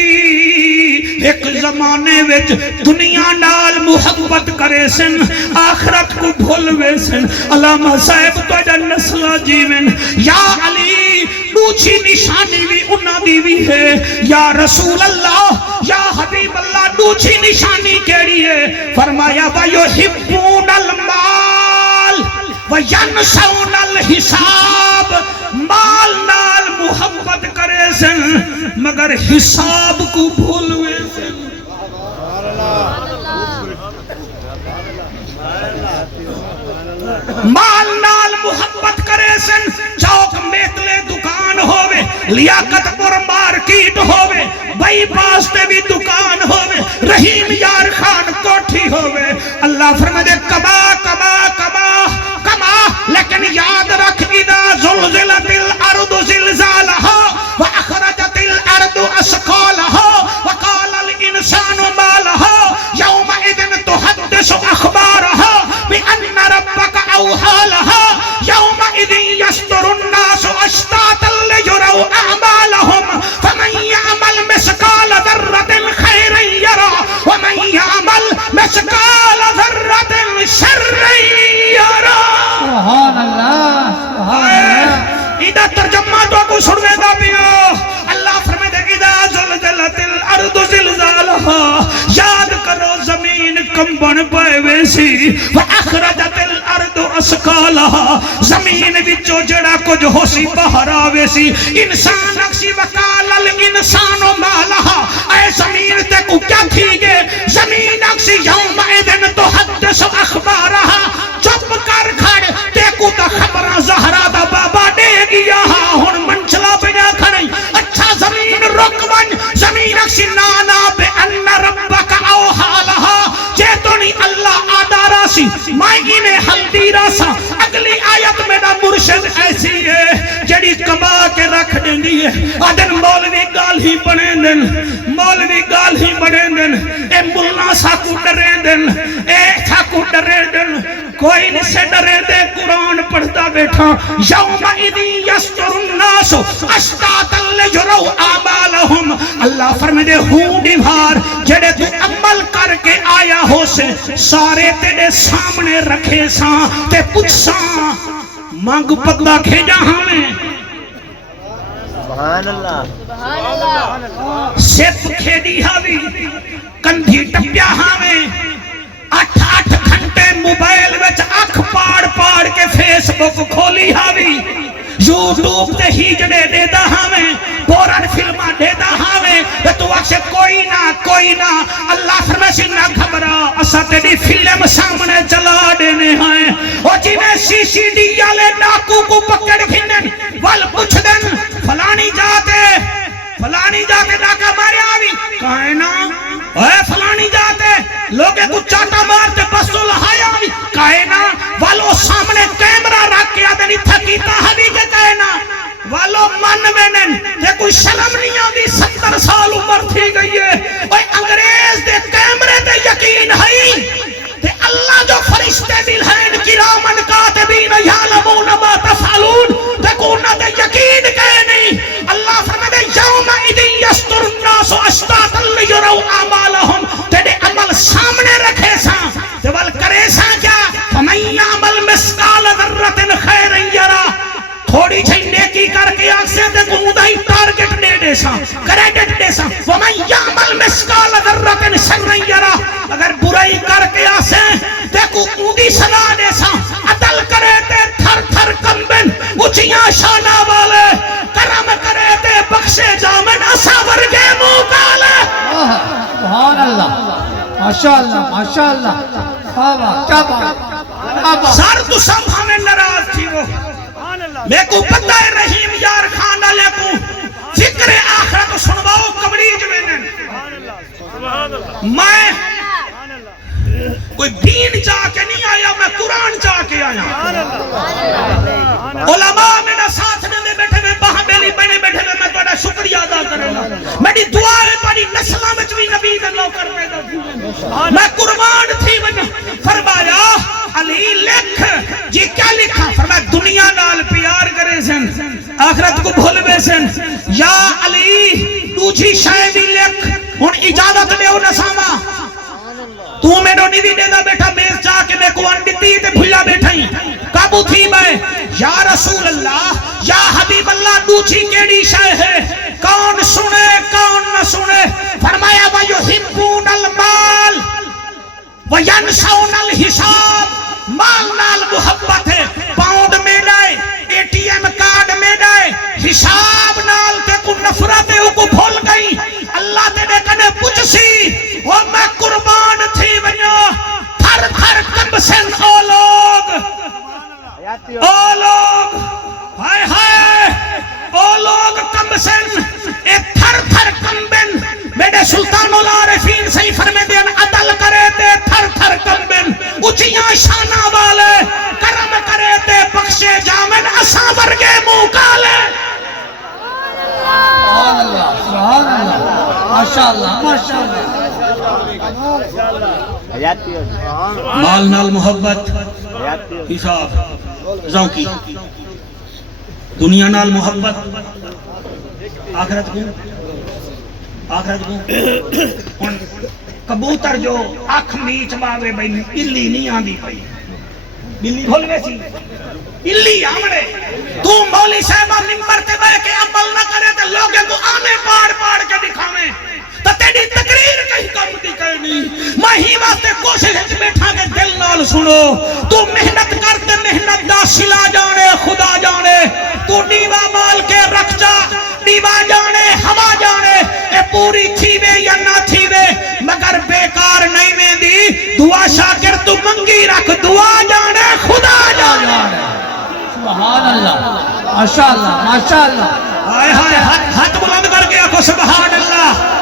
ایک زمانے وچ دنیا نال محبت کرے سن آخرت کو بھولوے سن علامہ صاحب توڑا نسلہ جیون یا علی دوچی نشانی بھی انہ دی بھی ہے یا رسول اللہ یا حبیب اللہ دوچی نشانی کیڑی ہے فرمایا وَيُحِبُّونَ الْمَالِ وَيَنْسَوْنَ الْحِسَابِ مال نال محبت کرے سن مگر حساب کو بھولوے سن مال نال محبت کرے سن چوک میتلے دکان ہوئے لیاقت پر مارکیٹ ہوئے بائی پاس تے بھی دکان ہوئے رحیم یار خان کوٹھی ہوئے اللہ فرمائے دے کما کما کما کما لیکن یاد رکھ اذا زلزلت الارض زلزالہا واخرجت الارض اسقالہا وقال الانسان ما لہا یومئذ تحدث اخبارہا بأن ربک اوحا لہا یومئذ یستر الناس اشتاتا لیروا اعمالہم فمن یعمل مسقال ذرۃ خیرا یرا ومن یعمل مسقال ذرۃ شرا یرا سبحان اللہ سبحان اللہ ایدہ ترجمہ تو کو سنوے دا بیو اللہ فرمائے دے اذا زلزلت الارض زلزالہا یاد کرو زمین کمبن پائے ویسی وَأَخْرَجَتِ الْأَرْضُ أَسْقَالَهَا زمین وچو جڑا کچھ ہو سی باہر آوے سی انسان اکسی وقال الانسان مالہا اے زمین تے کو کیا تھی گے زمین اکسی یوم ایدن تو حدث اخبارہا چپ کر کھڑ تے کو تا خبرہ زہرہ دا بابا دے گیا ہون منچلا بنا کھڑی اچھا زمین رک بن زمین اکسی نانا بے ان ربک اوحا لہا جیتونی اللہ آدھا راسی مائنی نے حلدی راسا اگلی آیت میرا مرشد ایسی ہے جڑی کما کے رکھ دیں دی ہے آدھن مولوی گال ہی بنے دن مولوی گال ہی بنے دن اے ملنا ساکو ڈرے دن اے ساکو ڈرے دن کوئی نہیں سے ڈرے دے قرآن پڑھتا بیٹھا یومئذ یستر الناس اشتاتا لیروا اعمالہم اللہ فرمائے دے ہوں دیوار جڑے تو عمل کر کے آیا ہو سے سارے تیرے سامنے رکھے ساں تے پچھ ساں مانگ پتہ کھیجا ہمیں سبحان اللہ سپ کھیڑی ہاوی کندھی ٹپیا ہمیں یوٹیوب تے ہی جڑے دے دا ہمیں پورن فلمہ دے دا ہمیں تو اکشے کوئی نہ اللہ فرمائے نہ گھبرا اسا تیری فلم سامنے چلا دینے ہیں اور جی میں سی سی ڈی والے ڈاکو کو پکڑ گھنن وال پوچھ دن فلانی جاتے ڈاکا مارے آوی کہے نا اے فلانی جاتے لوگے کو چاٹا مارتے بسو لہایا آوی کہے نا والو سامنے کیمرہ رکھ کے آدھنی تھکیتا حبی کے کہے نا والو من وینن تے کوئی شرم نہیں آگی 70 سال عمر تھی گئی ہے اوہ انگریز دے کیمرے دے یقین ہے تے اللہ جو فرشتے ملہین کرامن کاتبین یعلمون ما تفعلون تے کونا دے یقین کہے نہیں اللہ فرمائے دے یوم ایدی یستر الناس اشتاتا لیرو اعمالہم تے دے عمل سامنے رکھے ساں تے وال کرے ساں کیا فمن یعمل مسقال ذرۃ خیرا یرا تھوڑی چھئی نیکی کر کے آکسے دے کو مدہی ٹارگٹ دے ساں کریڈٹ دے ساں ومن یعمل مسقال ذرۃ شرا یرا اگر برائی کر کے آسے دے کو اودی سزا دے ساں عدل کرے تے تھر تھر کمبن اچھیاں شانہ والے کرم کرے تے بخشے جامن اسا ورگے موکالے سبحان اللہ ماشاءاللہ کیا بات سار تو سب ہمیں نراز تھی وہ میں کو پتہ ہے رحیم یار خان علیہ کو فکر آخرت سنواؤ کبریج میں میں کوئی دین چاہ کے نہیں آیا میں قرآن چاہ کے آیا علماء میرا ساتھ میں بیٹھے میں باہاں بیلی بنے بیٹھے میں توڑا شکریہ ادا کرنا میری دعا ہے پاری نسلہ میں چوئی نبی دے لو کر پیدا تھی میں قربان تھی فرمایا علی لکھ جی کیا لکھا فرمایا دنیا نال پیار کرے سن آخرت کو بھول بے سن یا علی دوجی شاہ بھی لکھ ان اجازت میں ہو نسامہ تو میرو نیوی دے دا بیٹھا میز جا کے میں کو انڈتی تے بھلا بیٹھا ہی کابو تھی میں یا رسول اللہ یا حبیب اللہ دوچھی کیڑی شاہ ہے کون سنے کون نہ سنے فرمایا وَيُحِبُّونَ الْمَالِ وَيَنْسَوْنَ الْحِسَابِ مال نال محبت ہے پاؤنڈ میں ڈائے اے ٹی ایم کارڈ میں ڈائے حساب نال تے کو نفرت ہے کو بھول گئی اللہ تے دے کنے پوچھ سی وہ میں قربان تھی ونیا تھر تھر کمبسن او لوگ ہائے ہائے او لوگ کمبسن اے تھر تھر کمبن میرے سلطان العارفین صحیح فرمے دین عدل کرے تے تھر تھر کمبن اچھیاں شانہ والے کرم کرے تے بخشے جامن اساں ورگے موکالے سبحان اللہ ماشاءاللہ مال نال محبت حساب زاؤں کی دنیا نال محبت آخرت کو کبوتر جو اکھ میچ باوے بھئی بلی نہیں آندی پئی بلی بھول گئے سی بلی آمڑے تو مولی صاحبہ ممبر تے بے کے عمل نہ کرے تے لوگے کو آنے پاڑ کے دکھاویں تو تیری تقریر کہیں کم دی کرنی ماہی واسطے کوشش بیٹھا کے دل نال سنو تو محنت کرتے محنت دا سلا جانے خدا جانے تو دیوا مال کے رکھ جا دیوا جانے ہوا جانے اے پوری تھیوے یا نہ تھیوے مگر بیکار نہیں میں دی دعا شاکر تو منگی رکھ دعا جانے خدا جانے سبحان اللہ ماشاءاللہ آئے ہاتھ بلند کر کے آکھو سبحان اللہ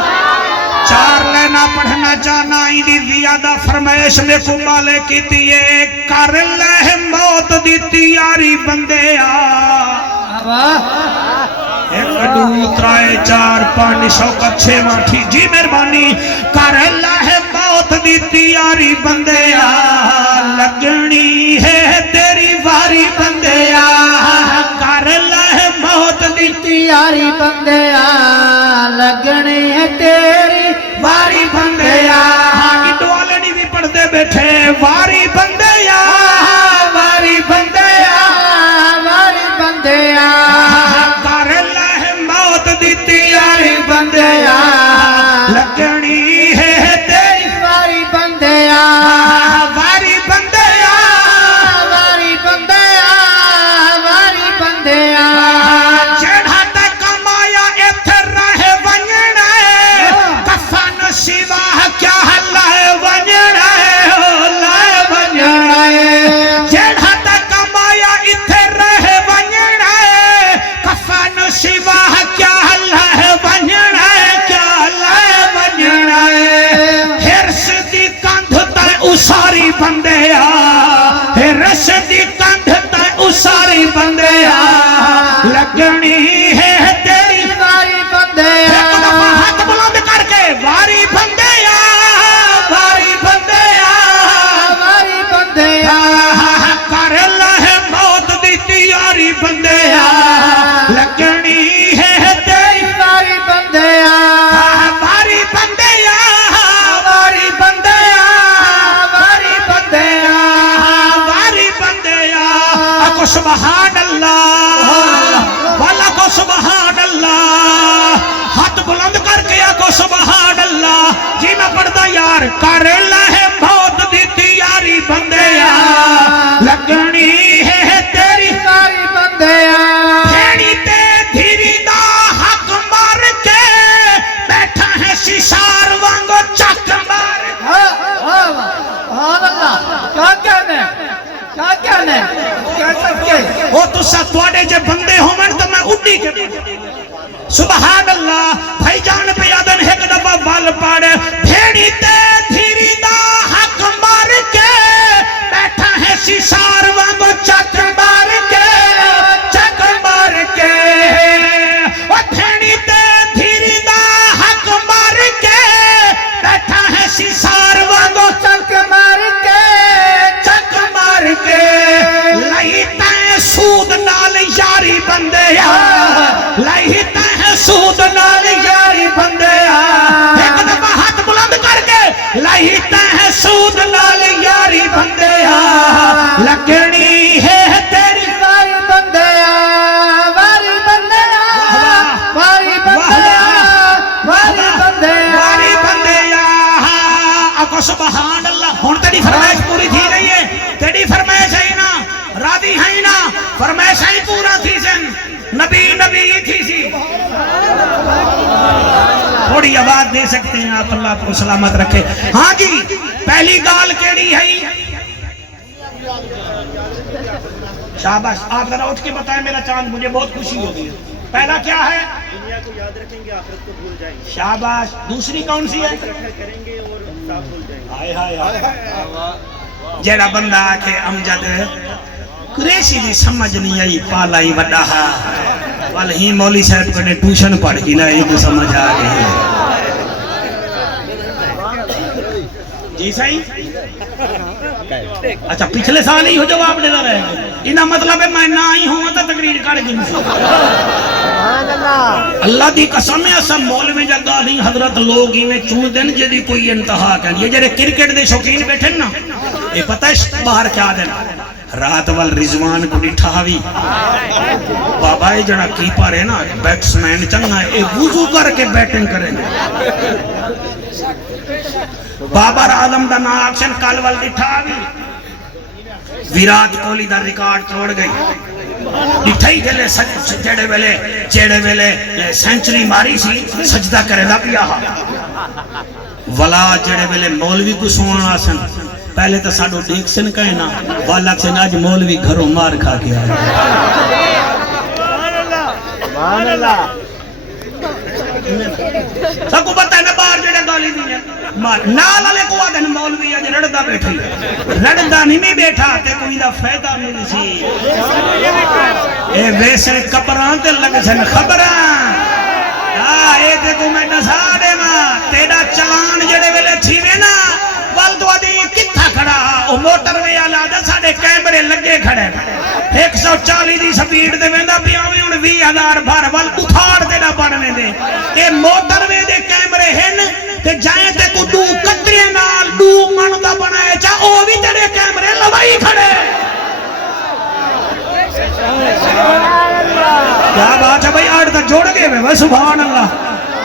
چار لینا پڑھنا جانا ایدی زیادہ فرمائش میں کو مالے کی دیئے کر لہ موت دی تیاری بندے ایک دو ترائے چار پانچ سو کچھے ماٹھی جی مہربانی کر لہ موت دی تیاری بندے لگنی ہے تیری واری بندے کر لہ موت دی تیاری بندے لگنی ہے تیری واری بندے گڈو والے بھی پڑھتے بیٹھے واری بندے واری بندے واری بندے کر لہ موت دی تیاری بندے لگنی ہے تیری واری بندے واری بندے اساری بندے اے رش دی کندھ تے اساری بندے لگنی ہے تیری واری بندے ایک دفعہ ہاتھ بلند کر کے واری بندے واری بندے واری بندے کر لہ موت دی تیاری بندے لگنی ہے تیری واری بندے واری بندے واری بندے واری بندے واری بندے اکو سبحان اللہ والا کو سبحان اللہ ہاتھ بلند کر کے اکو سبحان اللہ جی میں پڑھدا یار کر لہ موت دی تیاری بندے لگنی ہے تیری واری بندے پھیڑی تے دھیری دا حق مار کے بیٹھا ہے شیشار وانگو چک مار سبحان اللہ کیا کہنے کیا کہنے کہہ سکتے وہ تسا تواڈے جے بندے ہومن تو میں اڈی کے سبحان اللہ بھائی جان پہ یادن ایک دفعہ وال پاڑے پھیڑی تے دھیری دا حق مار کے بیٹھا ہے شیشار وانگو چک مار کے چک مار کے وہ پھیڑی تے دھیری دا حق مار کے بیٹھا ہے شیشار وانگو چک مار کے چک مار کے لئی تائیں سود نال یاری بندے لئی تائیں سود نال یاری بندے ایک دفعہ ہاتھ بلند کر کے لئی تائیں سود نال یاری بندے لگنی ہے تیری واری بندے واری بندے واری بندے واری بندے واری بندے اکو سبحان اللہ ہن تیری فرمائش پوری تھی گئی ہے تیری فرمائش ہے نا راضی ہے نا فرمائش ہی پورا تھی سن نبی نبی تھی سی تھوڑی آواز دے سکتے ہیں آپ اللہ کو سلامت رکھے ہاں جی پہلی گال کیڑی ہے شاباش آپ ذرا اٹھ کے بتائیں میرا چاند مجھے بہت خوشی ہوگی پہلا کیا ہے دنیا کو یاد رکھیں گے آخرت کو بھول جائیں گے شاباش دوسری کون سی ہے کریں گے اور صاف بھول جائیں گے ہائے ہائے ہائے جیڑا بندہ آکھے امجد قریشی دی سمجھ نہیں آئی پالا ہی وڈا ہا والہی مولی صاحب کنے ٹیوشن پڑھ گی نا ایک سمجھ آ گئی جی صحیح اچھا پچھلے سال ہی ہو جواب دینا رہے انہا مطلب ہے میں نہ آئی ہوں تو تقریر کر گئی اللہ دی قسم ہے اسا مولوی جگہ نہیں حضرت لوگ ہی میں چون دن جدی کوئی انتہا کر یہ جڑے کرکٹ دے شوقین بیٹھے نا یہ پتہ ہے باہر کیا دینا رات وال رضوان کو ڈٹھا بھی بابا یہ جڑا کیپر ہے نا بیٹسمین چنگا ہے یہ وضو کر کے بیٹنگ کریں بابر آدم دا ناکشن کال وال ڈٹھا بھی ویرات کوہلی دا ریکارڈ توڑ گئی ڈٹھائی جلے جیڑے ویلے سینچری ماری سی سجدہ کرے دا بھی آہا ولا جیڑے ویلے مولوی کو سونا سن پہلے تو ساڑھو ڈیکسن کہنا والا سن آج مولوی گھروں مار کھا کے آئے سبحان اللہ سب کو پتہ ہے نا باہر جڑے گالی دی ہے نال والے کو آدھن مولوی آج رڑدہ بیٹھی رڑدہ نہیں بیٹھا تے کوئی دا فیدہ نہیں سی اے ویسے کبران تے لگ سن خبران اے تے کو میں نسا دے ماں تیڑا چلان جڑے ویلے تھی میں نا والدو آدھی کتھا کھڑا او موٹر وے آلہ دا ساڑے کیمرے لگے کھڑے 140 دی سپیڈ دے ویندہ پیاویں ان 20,000 بھار والدو تھاڑ دینا بڑھنے دے اے موٹر وے دے کیمرے ہیں تے جائیں تے کو دو کترے نال دو مندہ بنائے چاہ او بھی تیرے کیمرے لوائی کھڑے کیا بات ہے بھائی آٹھ تک جوڑ گئے میں سبحان اللہ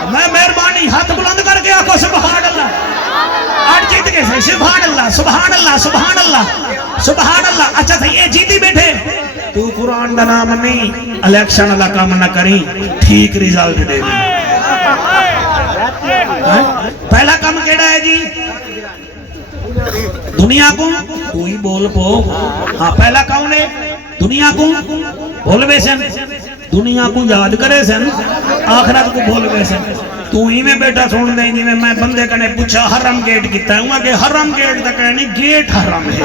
میں مہربانی ہاتھ بلند کر کے آکو سبحان اللہ آٹھ جیت گئے سے سبحان اللہ سبحان اللہ سبحان اللہ سبحان اللہ اچھا تھا یہ جیتی بیٹھے تو قرآن دا نام نہیں الیکشن اللہ کام نہ کریں ٹھیک ریزالٹ دے بھی پہلا کام کیڑا ہے جی دنیا کو تو ہی بول پو ہاں پہلا کون ہے دنیا کو بول بے سن دنیا کو یاد کرے سن آخرت کو بول بے سن تو ہی میں بیٹا سن دیں جی میں بندے کنے پوچھا حرم گیٹ کیتا ہے وہاں کہ حرم گیٹ تک ہے نہیں گیٹ حرم ہے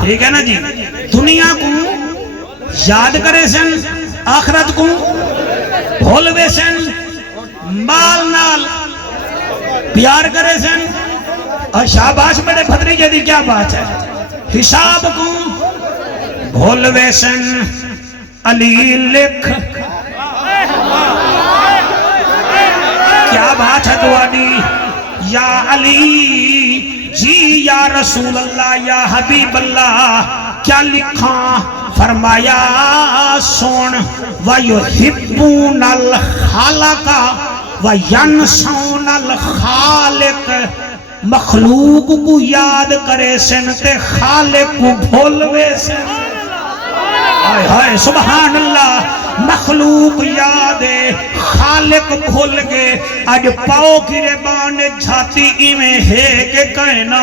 ٹھیک ہے نا جی دنیا کو یاد کرے سن آخرت کو بھولوے سن مال نال پیار کرے سن اور شاباش میرے بھتریجے دی کیا بات ہے حساب کو بھولوے سن علی لکھ کیا بات ہے دوانی یا علی جی یا رسول اللہ یا حبیب اللہ کیا لکھاں فرمایا سون وَيُحِبُّونَ الْخَالَقَ وَيَنْسَوْنَ الْخَالِقَ مخلوق کو یاد کرے سن تے خالق کو بھولوے سن ہائے سبحان اللہ مخلوق یاد ہے خالق بھول گئے آج پاؤ کی ربان جھاتی ایمیں ہے کہ کہنا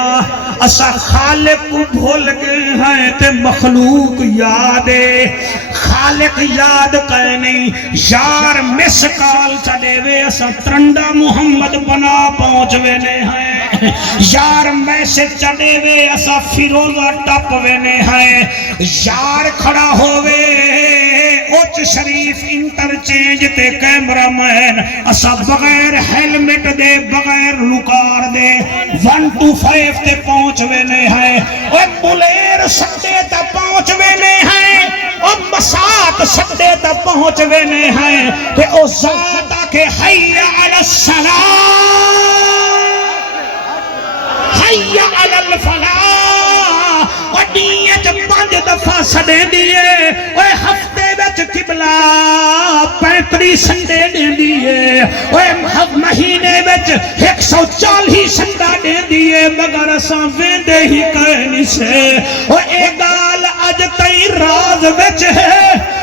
اسا خالق کو بھول گئے ہیں تے مخلوق یاد ہے خالق یاد کہنے یار مسکال چلے وے اسا ترنڈا محمد بنا پہنچوے نے ہیں یار میں سے چلے وے اسا فیروزہ ٹپ وینے ہیں یار کھڑا ہوئے اوچ شریف انٹرچینج تے کیمرہ مین اسا بغیر ہیلمٹ دے بغیر لکار دے 125 تے پہنچ وینے ہیں اور بلیر سٹے تا پہنچ وینے ہیں اور مسات سٹے تا پہنچ وینے ہیں کہ او ذات آکے حی علی السلام حی علی الفلاح وڈیے جب 5 دفعہ سڑے دیئے اوہ ہفتے وچ قبلہ 35 سنڈے دے دیئے اوہ مہینے وچ 140 سنڈا دے دیئے مگر اساں ویندے ہی کہنی سے اوہ اے گال اج تئی راز وچ ہے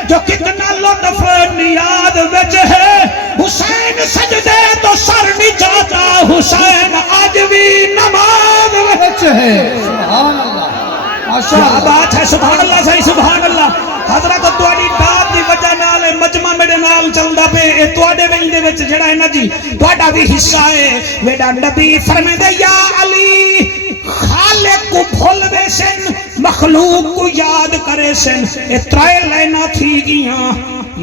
جو کتنا لطف نیاد وچ ہے حسین سجدے تو سر نہیں جاتا حسین آج بھی نماز وچ ہے سبحان اللہ کیا بات ہے سبحان اللہ صحیح سبحان اللہ حضرت تواڈی داد دی وجہ نال مجمع میرے نال چلدا پے اے تواڈے ویندے وچ جڑا ہے نا جی تواڈا بھی حصہ ہے میرا نبی فرماندے یا علی خالق کو بھولوے سن مخلوق کو یاد کرے سن اے ترے لائناں تھی گیاں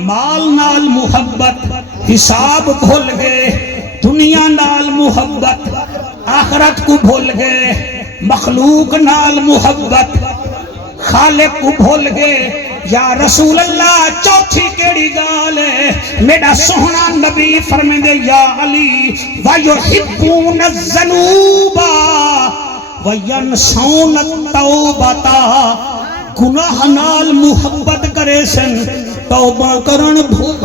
مال نال محبت حساب بھول گئے دنیا نال محبت آخرت کو بھول گئے مخلوق نال محبت خالق کو بھول گئے یا رسول اللہ چوتھی کیڑی گال ہے میرا سوہنا نبی فرمیندے یا علی وَيُحِبُّونَ الذَّنُوبَ وَيَنْسَوْنَ التَّوْبَةَ گناہ نال محبت کرے سن توبہ کرن بھول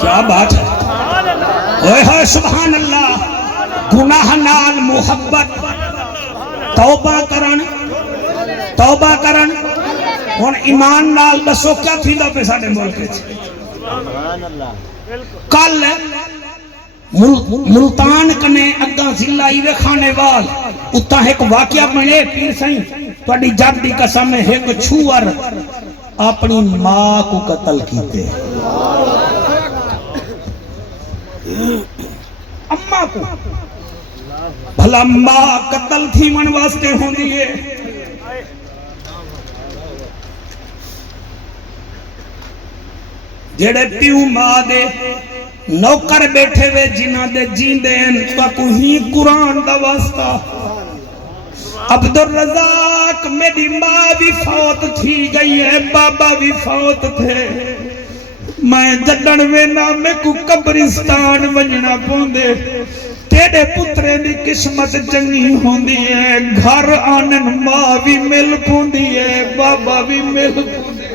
کیا بات ہے اوہ ہوئے سبحان اللہ گناہ نال محبت توبہ کرن اور ایمان نال دسو کیا تھی دا پہ ساڑے ملکے چھے کل ملتان کنے اگاں ضلعی وے کھانے وال اتھا ایک واقعہ بنے پیر سائیں تو اڈی جب دی قسم میں ایک چھوار اپنی ماں کو قتل کیتے اماں کو بھلا ماں قتل تھی من واسطے ہوں دیئے جڑے پیوں ماں دے نوکر بیٹھے وے جنہ دے جیندے ہیں تو کوئی قرآن دا واسطہ عبدالرزاق میری ماں بھی فوت تھی گئی ہے بابا بھی فوت تھے میں جڑن وینا میں کو قبرستان ونجنا پوندے تیرے پترے دی قسمت چنگی ہوندی ہے گھر آنن ماں بھی مل پوندی ہے بابا بھی مل پوندی ہے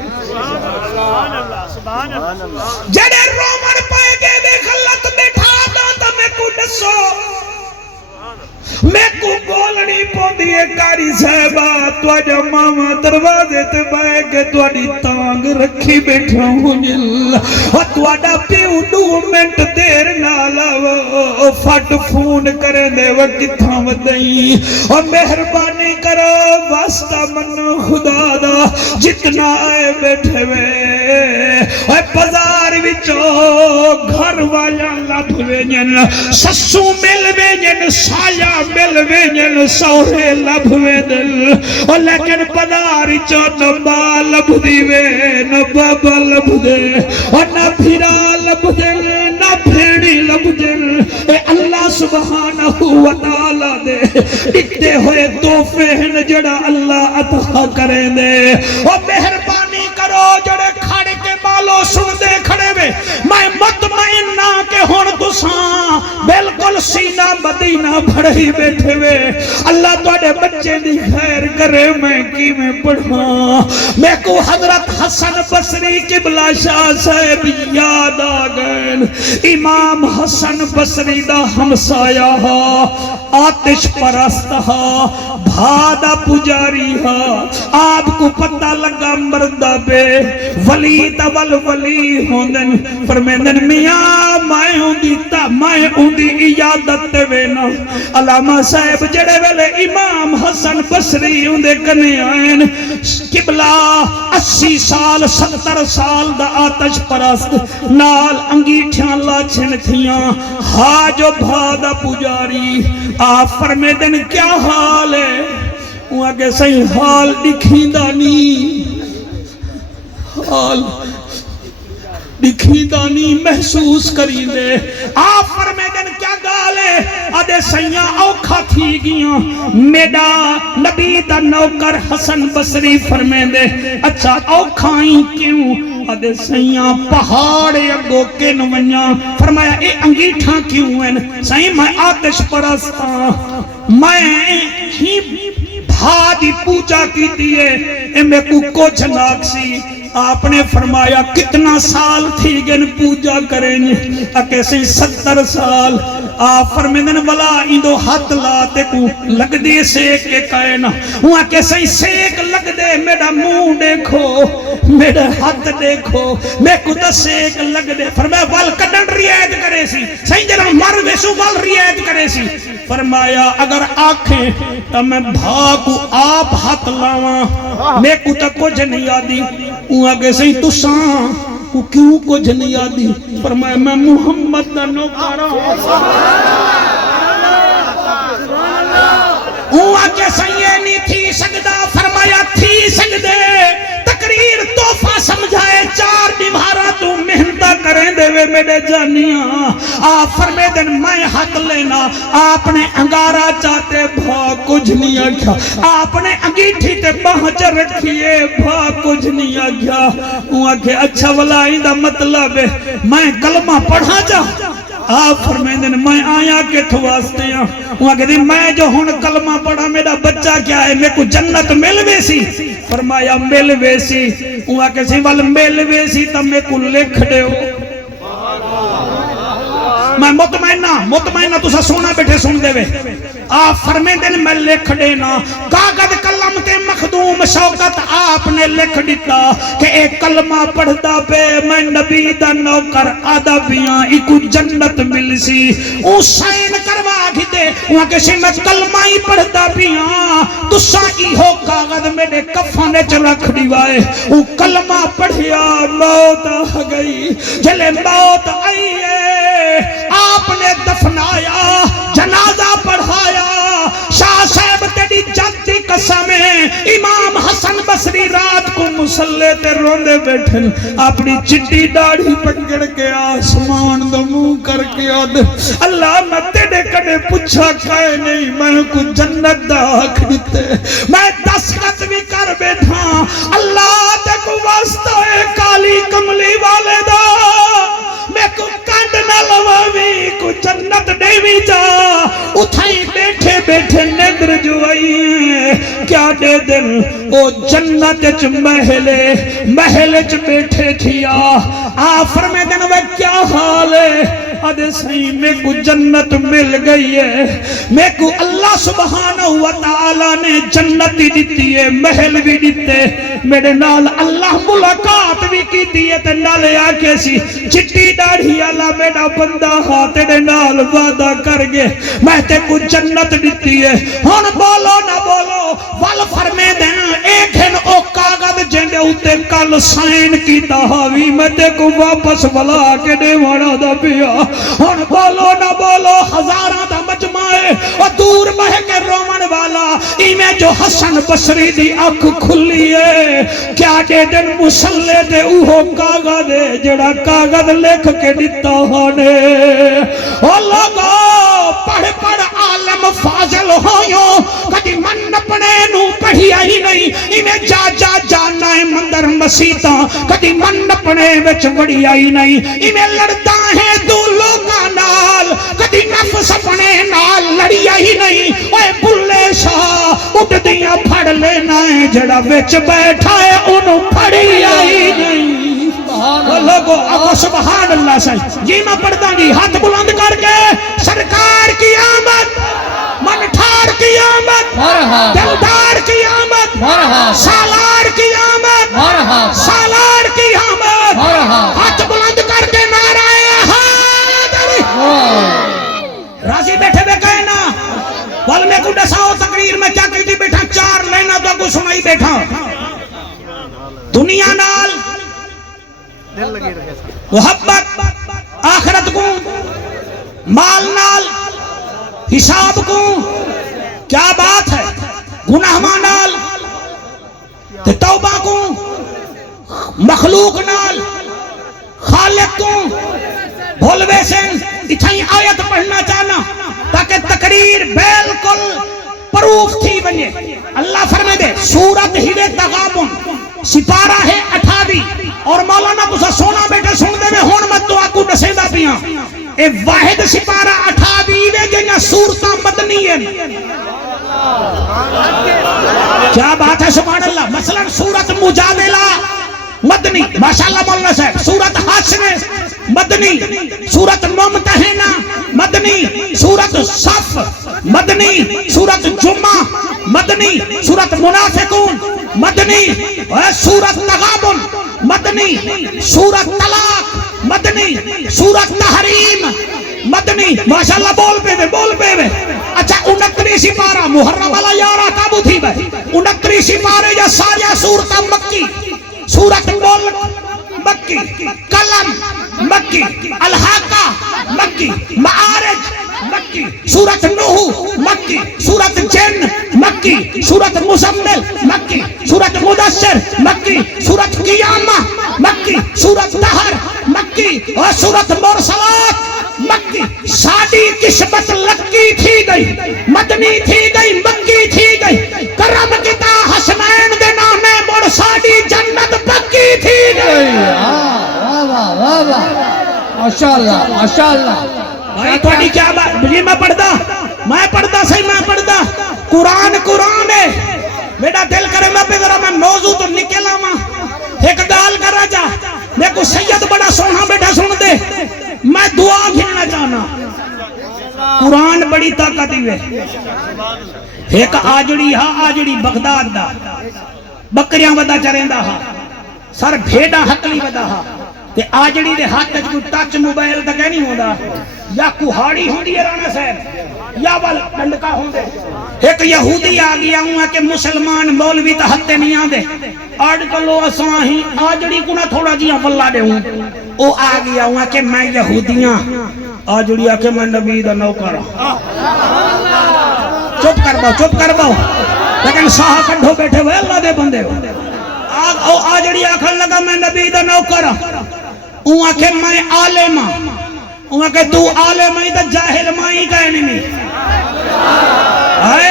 جڑے رومن پائے گے دے غلط بیٹھا دا میں کو دسو میں کو بولنی پوندی ہے کاری صاحبہ تو آجا ماما دروازے تے بائے کے تو آڈی تانگ رکھی بیٹھا ہوں جل اور تو آڈا پیو 2 منٹ دیر نالا وہ فٹ فون کرے دے وقت تھام دئی اور مہربانی کرو واسطہ منو خدا دا جتنا آئے بیٹھے وے اے بازار وچوں گھر والا لب وینن سسو مل وینن سایا مل وینن سورے لب وینن او لیکن بازار وچوں نہ ماں لب دی وے نہ بابا لب دے او نہ بھیرا لب دے نہ بھیڑی لب دے اے اللہ سبحانہ و تعالی دے اتنے ہوئے تحفے ہیں جڑا اللہ عطا کرے دے او مہربانی کرو جڑے کھڑ کے بالو سن دے کھڑے وے میں مطمئن نہ کہ ہون تساں بالکل سینہ مدینہ بھڑی بیٹھے وے اللہ توڑے بچے دی خیر کرے میں کی میں پڑھاں میں کو حضرت حسن بصری قبلہ شاہ صاحب یاد آگئن امام حسن بصری دا ہمسایا ہا آتش پرست ہا بھادا پجاری ہا آپ کو پتہ لگا مردہ بے ولی تول ولی ہوندن فرمیندن میاں میں ہوندی ایادت وینا علامہ صاحب جڑے ویلے امام حسن بصری ہوندے کنے آئین قبلہ 80 سال 70 سال دا آتش پرست نال انگیٹھیاں لاچھن تھیاں ہا جو بھادا پجاری آپ فرمیندن کیا حال ہے وہاں کے صحیح حال دکھیندانی حال دکھیندانی محسوس کریں دے آپ فرمیدن کیا گالے آدھے سیاں اوکھا تھی گیاں میڈا نبی دا نوکر حسن بصری فرمیدے اچھا اوکھائیں کیوں آدھے سیاں پہاڑے اگو کے نویاں فرمایا اے انگیٹھاں کیوں ہیں سیاں میں آتش پرستاں میں ہی بھادی پوجا کی دیئے اے میں کو کچھ ناکسی آپ نے فرمایا کتنا سال تھی گن پوجا کریں کیسے 70 سال آپ فرمیدن والا اندو ہاتھ لاتے کو لگ دے سیک کے کائنا وہاں کیسے سیک لگ دے میرا منہ دیکھو میرا ہاتھ دیکھو میں کو تا سیک لگ دے فرمایا وال کڈن ریعایت کرے سی صحیح جنہاں مر ویسو وال ریعایت کرے سی فرمایا اگر آنکھیں تو میں بھاگو آپ ہاتھ لاواں میں کو تا کچھ نہیں آدھی آگے سے تساں کو کیوں کو جنی آدھی فرمایا میں محمد نہ نوکارا آگے سے یہ نہیں تھی سکتا فرمایا تھی سکتے تقریر توفہ سمجھائے 4 دیوارہ تو محنتہ کریں دے وے میرے جانیاں آپ فرمیدن میں حق لینا آپ نے انگارہ چاہتے بھا کچھ نہیں آگیا آپ نے انگیٹھی تے پہنچ رکھیے بھا کچھ نہیں آگیا وہاں کہ اچھا والا ایندہ مطلب ہے میں کلمہ پڑھا جا آپ فرمیدن میں آیا کے تھواستے ہیں وہاں کہتے ہیں میں جو ہون کلمہ پڑھا میرا بچہ کیا ہے میں کو جنت مل ویسی فرمایا مل ویسی وہاں کہتے ہیں وال مل ویسی تب میں کو لکھ دے ہو میں مطمئنہ تو سا سونا بیٹھے سن دے وے آپ فرمیدن میں لکھ دینا کاغذ قلم تے مخدوم شوکت آپ نے لکھ دیتا کہ ایک کلمہ پڑھتا پہ میں نبی دا نوکر آدھا بیاں ایکو جنت مل سی او سائن کروا گی دے وہاں کسی میں کلمہ ہی پڑھتا بیاں تو سائی ہو کاغذ میرے کفانے چلا کھڑی وائے او کلمہ پڑھیا موت آ گئی جلے موت آئی ہے آپ نے دفنایا جنازہ پڑھایا شاہ صاحب تیری جاتی قسمیں امام حسن بصری رات کو مسلح تے روندے بیٹھن اپنی چٹی داڑھی پکڑ کے آسمان دمو کر کے آدھ اللہ میں تیرے کڑے پچھا کھائے نہیں میں کو جنت دا حق دیتے میں دستخط بھی کر بیٹھا اللہ تے کو واسطہ ہے کالی کملی والے دا میں کو کانڈ نہ لواوی کو جنت دیوی جا اتھائی بیٹھے بیٹھے ندر جو آئی کیا دے دن او جنت چ محل چ بیٹھے تھیا آفر میں دن وہ کیا حال ہے آدھے صحیح میں کو جنت مل گئی ہے میں کو اللہ سبحانہ وتعالی نے جنت دیتی ہے محل بھی دیتے میرے نال اللہ ملاقات بھی کی دیئے تے نالے آکے سی چٹی داڑھی اللہ میرا بندہ ہاتھ دے نال وعدہ کر گے میں تے کو جنت دیتی ہے ہون بولو نہ بولو وال فرمے دیں ایک ہن او کاغذ جندے اتے کل سائن کیتا ہوئی میں تے کو واپس بلا کے دے وانا دا پیا ہن بولو نہ بولو ہزاراں دا مجمع ہے اور دور بہ کے رومن والا ایویں جو حسن بصری دی اکھ کھلی ہے کیا دے دن مسلے تے اوہو کاغذ دے جڑا کاغذ لکھ کے دتا ہونے او لوگو پڑھ پڑھ عالم فاضل ہویوں کدی من اپنے نو پڑھی آئی نہیں ایویں جا جا جانا ہے مندر مسیطاں کدی من اپنے وچ وڑی آئی نہیں ایویں لڑتا ہے دو لوگاں نال کدی نفس اپنے نال لڑی آئی نہیں اوے بلے شاہ اٹھ دیاں پھڑ لینا ہے جڑا وچ بیٹھا ہے انہوں پھڑی آئی نہیں لوگو اگو سبحان اللہ سے جی میں پڑھتا نہیں ہاتھ بلند کر کے سرکار کی آمد من ٹھار کی آمد دلدار کی آمد سالار کی آمد سالار کی آمد ہاتھ بلند کر کے نعرہ حیدری راضی بیٹھے بے کہنا بل میں کو ڈساؤ تقریر میں کیا کہتی بیٹھا چار لینا تو کو سنائی بیٹھا دنیا نال محبت آخرت کو مال نال حساب کو کیا بات ہے گناہ مانال توبہ کو مخلوق نال خالق کو بھولوے سے اتھائی آیت پڑھنا چاہنا تاکہ تقریر بالکل پروف تھی بنے اللہ فرمائے دے سورت ہیرے تغابن سپارہ ہے 28 اور مولانا کسا سونا بیٹے سن دے میں ہون مت تو آکو نسیدہ پیاں اے واحد سپارہ 28 جنہا سورتاں مدنی ہے کیا بات ہے سبحان اللہ مثلا سورت مجادلہ مدنی ماشاءاللہ مولانا صاحب سورت حشر مدنی سورت ممتحنہ مدنی سورت صف مدنی سورت جمعہ مدنی سورت منافقون مدنی سورت تغابن مدنی سورت طلاق مدنی سورت تحریم مدنی ماشاءاللہ بول پہ اچھا 29 سپارہ محرم والا یارہ کابو تھی بھائی 29 سپارے یا ساریا سورت مکی سورت ملک مکی قلم مکی الحاقہ مکی معارج مکی سورت نوح مکی سورت جن مکی سورت مزمل مکی سورت مدثر مکی سورت قیامہ مکی سورت دہر مکی اور سورت مرسلات مکی ساڑی قسمت لکی تھی گئی مدنی تھی گئی مکی تھی گئی کرم کتا حسنین دے نامے مڑ ساڑی جنت پکی تھی گئی ماشاءاللہ ماشاءاللہ بھائی توڑی کیا بات مجھے میں پڑھتا صحیح میں پڑھتا قرآن ہے میرا دل کرے میں پہ ذرا میں موضوع تو نکلا ماں ایک گال کر رہا جا میں کو سید بڑا سونا بیٹھا سن دے میں دعا گھننا چاہنا قرآن بڑی طاقت ہے ایک آجڑی بغداد دا بکریاں ودا چریندا ہا سر بھیڑا حقلی ودا ہا تے آجڑی دے ہاتھ کو ٹچ موبائل تک نہیں ہوندا یا کوہاڑی ہوندی ہے رانا صاحب یا ول ڈنڈکا ہوندے ایک یہودی آ گیا ہوں کہ مسلمان مولوی تے ہتے نہیں آندے اڑ کلو اساں ہی آجڑی کو نہ تھوڑا جیاں ولا دے ہوں او آ گیا ہوں کہ میں یہودیاں آجڑی آ کے میں نبی دا نوکر چپ کر باؤ لیکن ساہ کڈھو بیٹھے ہوئے اللہ دے بندے آجڑی آکھن لگا میں نبی دا نوکر اوہاں کہ میں عالم اوہاں کہ تو عالم ہی دا جاہل مائی کا انمی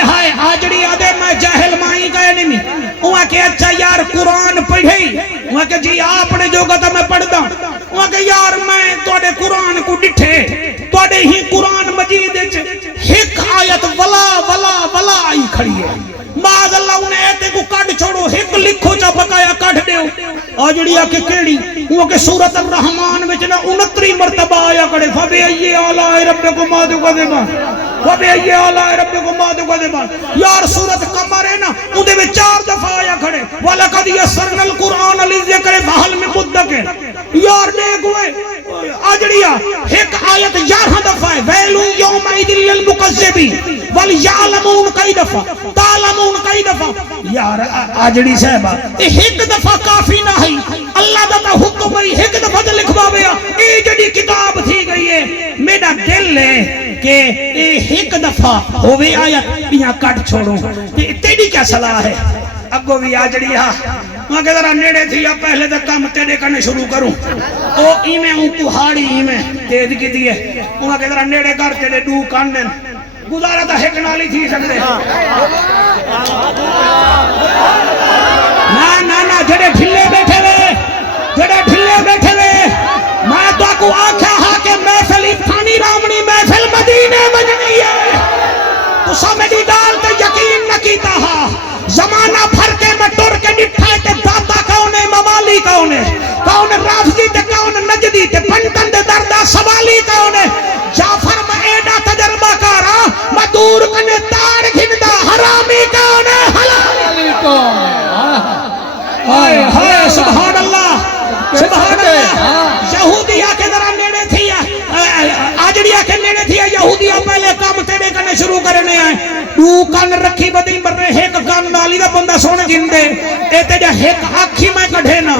ہائے آجڑی آدھے میں جاہل مائی کا انمی اوہاں کہ اچھا یار قرآن پڑھئی اوہاں کہ جی آپ نے جو کہتا میں پڑھ دا اوہاں کہ یار میں توڑے قرآن کو ڈٹھے توڑے ہی قرآن مجید ایک آیت ولا آئی کھڑی ہے معاذ اللہ انہیں ایتے کو کٹ چھوڑو ایک لکھو چا بقایا کٹ دیو آجڑی آکے کیڑی وہ کہ سورت الرحمن وچنا 29 مرتبہ آیا کڑے فبی ای آلائی ربکم ما تکذبان فبی ای آلائی ربکم ما تکذبان یار سورت قمر ہے نا اندے میں 4 دفعہ آیا کھڑے وَلَقَدْ يَسَّرْنَا الْقُرْآنَ لِلذِّكْرِ فَهَلْ مِن مُدَّكِرٍ یار دیکھ ہوئے آجڑیا ایک آیت 11 دفعہ ہے ویلو یومئذ للمکذبین ولیعلمون کئی دفعہ تعلمون کئی دفعہ. یار آجڑی صاحبہ ایک دفعہ کافی نہ ہے اللہ دا حکم ہے ایک دفعہ تے لکھوا ویا اے جڑی کتاب تھی گئی ہے میرا دل ہے کہ ایک دفعہ ہووے آیت پیاں کٹ چھوڑوں تیری کیا صلاح ہے. اگو بھی آجڑی ہاں میں کہ ذرا نیڑے تھی یا پہلے تک کام تیرے کرنے شروع کروں او ایمیں ہوں کہاڑی ایمیں تیز کی دیئے میں کہ ذرا نیڑے کر تیرے دو کاننے گزارا تا ہیک نالی تھی سکتے نا جڑے ڈھلے بیٹھے لے میں تو کو آکھا ہاں کہ محفل افانی رامنی محفل مدینے مجنی ہے تو سمیدی ڈال تے یقین نہ کیتا ہاں زمانہ بھر کے میں ٹر کے نٹھائے تے داتا کون ہے موالی کون ہے کون رافضی تے کون نجدی تے پنٹن دے دردہ سوالی کون ہے جعفر میں ایڈا تجربہ کارا میں دور کنے تار گھندا حرامی کون ہے حلالی کون ہے ہائے سبحان اللہ یہودیہ کے ذرا نیڑے تھی آجڑیہ کے نیڑے تھی یہودیہ پہلے کام تیرے کنے شروع کرنے آئے دو کان رکھی بدی مرے ایک کان نالی دا بندہ سونے جندے اے تیجا ایک آکھی میں کڑھے نا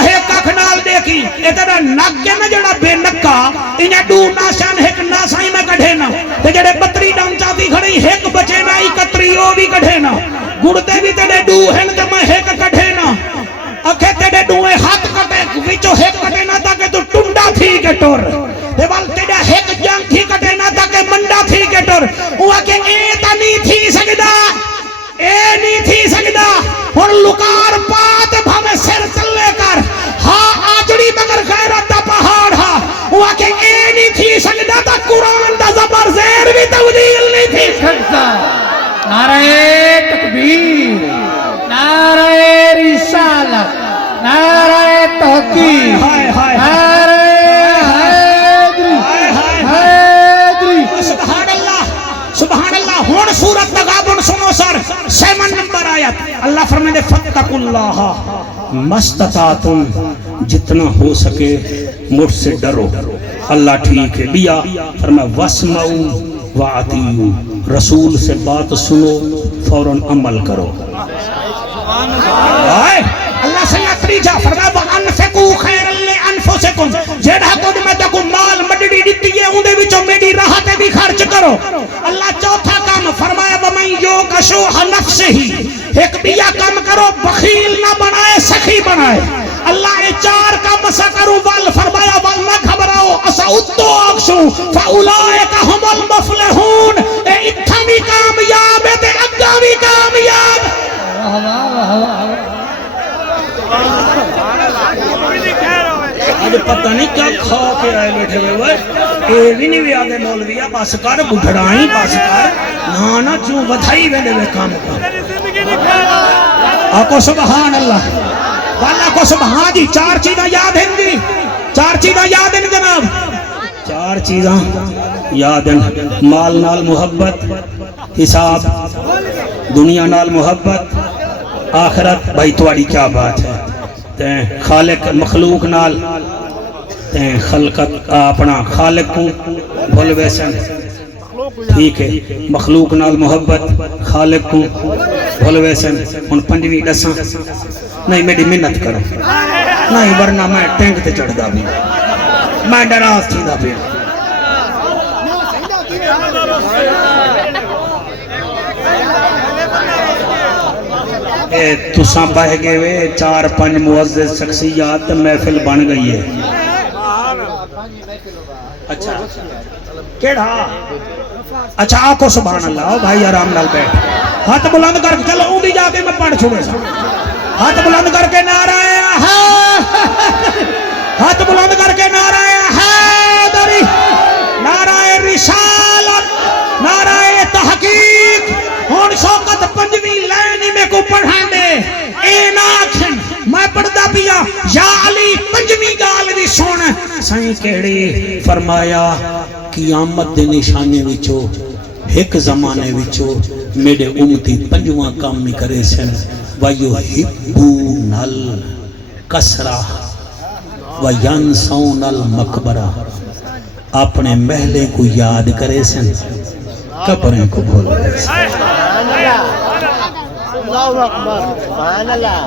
ایک آکھ نال دیکھی اے تیجا ناکے میں جڑا بے نکا انہیں دو ناشان ایک ناسائی میں کڑھے نا تیجڑے بطری ڈام چاہتی کھڑی ایک بچے میں ای کتریوں بھی کڑھے نا گڑتے بھی تیجے دو ہیں تے میں ایک کڑھے نا اکھے تیجے دوئے ہاتھ کٹے وچو ایک کٹے نا تاکہ تو ٹنڈا تھی کے ٹور دیوال تیجا ایک جنگ تھی کٹے نا تاکہ منڈا تھی کے ٹور وہ کہ اے تا نہیں تھی سکدا اور لکار پات بھامے سر چلے کر ہاں آجڑی مگر غیرت دا پہاڑ ہاں وہ کہ اے نہیں تھی سکدا تا قرآن دا زبر زیر بھی تبدیل نہیں تھی سکتا. نعرہ تکبیر، نعرہ رسالت، نعرہ تحقیق، نعرہ سبحان اللہ. ہون سورت تغابن سنو سر 7 نمبر آیت اللہ فرمائے فَاتَّقُوا اللَّهَ مَسْتَطَعْتُمْ جتنا ہو سکے مجھ سے ڈرو. اللہ ٹھیک ہے بیا فرمائے وَاسْمَعُوا وَأَطِیعُوا رسول سے بات سنو فوراً عمل کرو. اللہ سے یاتری جا فرمائے وَأَنْفِقُوا خَيْرًا لِأَنفُسِكُمْ جیڑا کچھ میں تو کو مال مڈڑی دیتی ہے اندے وچوں میری راحت بھی خرچ کرو. اللہ چوتھا کام فرمایا وَمَن یُوقَ شُحَّ نَفْسِهِ ایک بیا کام کرو بخیل نہ بنائے سخی بنائے. اللہ یہ 4 کام سا کرو وال فرمایا وال نہ گھبراؤ اسعدتو اکشو فاولائک هم المفلحون. اے اتھا بھی کامیاب ہے تے اگا بھی کامیاب. آج پتہ نہیں کیا کھا کے آئے بیٹھے ہوئے اے بھی نہیں بھی آگے مولویا بس کر بڑھڑائیں بس کر نانا چوں بدھائی ویلے وے کام کر. آکو سبحان اللہ والا کو سبحان جی. 4 چیزاں یاد ہیں جی 4 چیزاں یاد ہیں جناب 4 چیزاں یاد ہیں. مال نال محبت حساب دنیا نال محبت آخرت. بھائی تواڑی کیا بات ہے تین خالق مخلوق نال تین خلقت اپنا خالق کو بھول ویسن ٹھیک ہے. مخلوق نال محبت خالق کو بھول ویسن. ان 5ویں ڈساں نہیں میری منت کرو نہیں ورنہ میں ٹینک تے چڑھ دا بھی میں ڈراز تھی دا بھی. تساں بہ گئے وے 4-5 معزز شخصیات محفل بن گئی ہے. اچھا کیڑا اچھا آکو سبحان اللہ بھائی آرام نال بیٹھ ہاتھ بلند کر کے چلو اون بھی جا کے میں پڑھ چھوڑے سا. ہاتھ بلند کر کے نعرہ ہاتھ بلند کر کے نعرہ حیدری نعرہ رسالت نعرہ تحقیق. ہون شوقت 5ویں لائن میں کو پڑھان دے اے ناکھن میں پڑھدا پیا یا علی 5ویں گال بھی سن سائیں کیڑی فرمایا قیامت دے نشانے وچوں ایک زمانے وچوں میرے امتی 5واں کام نہیں کرے سن وَيُحِبُّونَ الْكَسْرَةَ وَيَنْسَوْنَ الْمَقْبَرَةَ اپنے محلے کو یاد کرے سن قبریں کو بھول گئے سن اللہ اکبر سبحان اللہ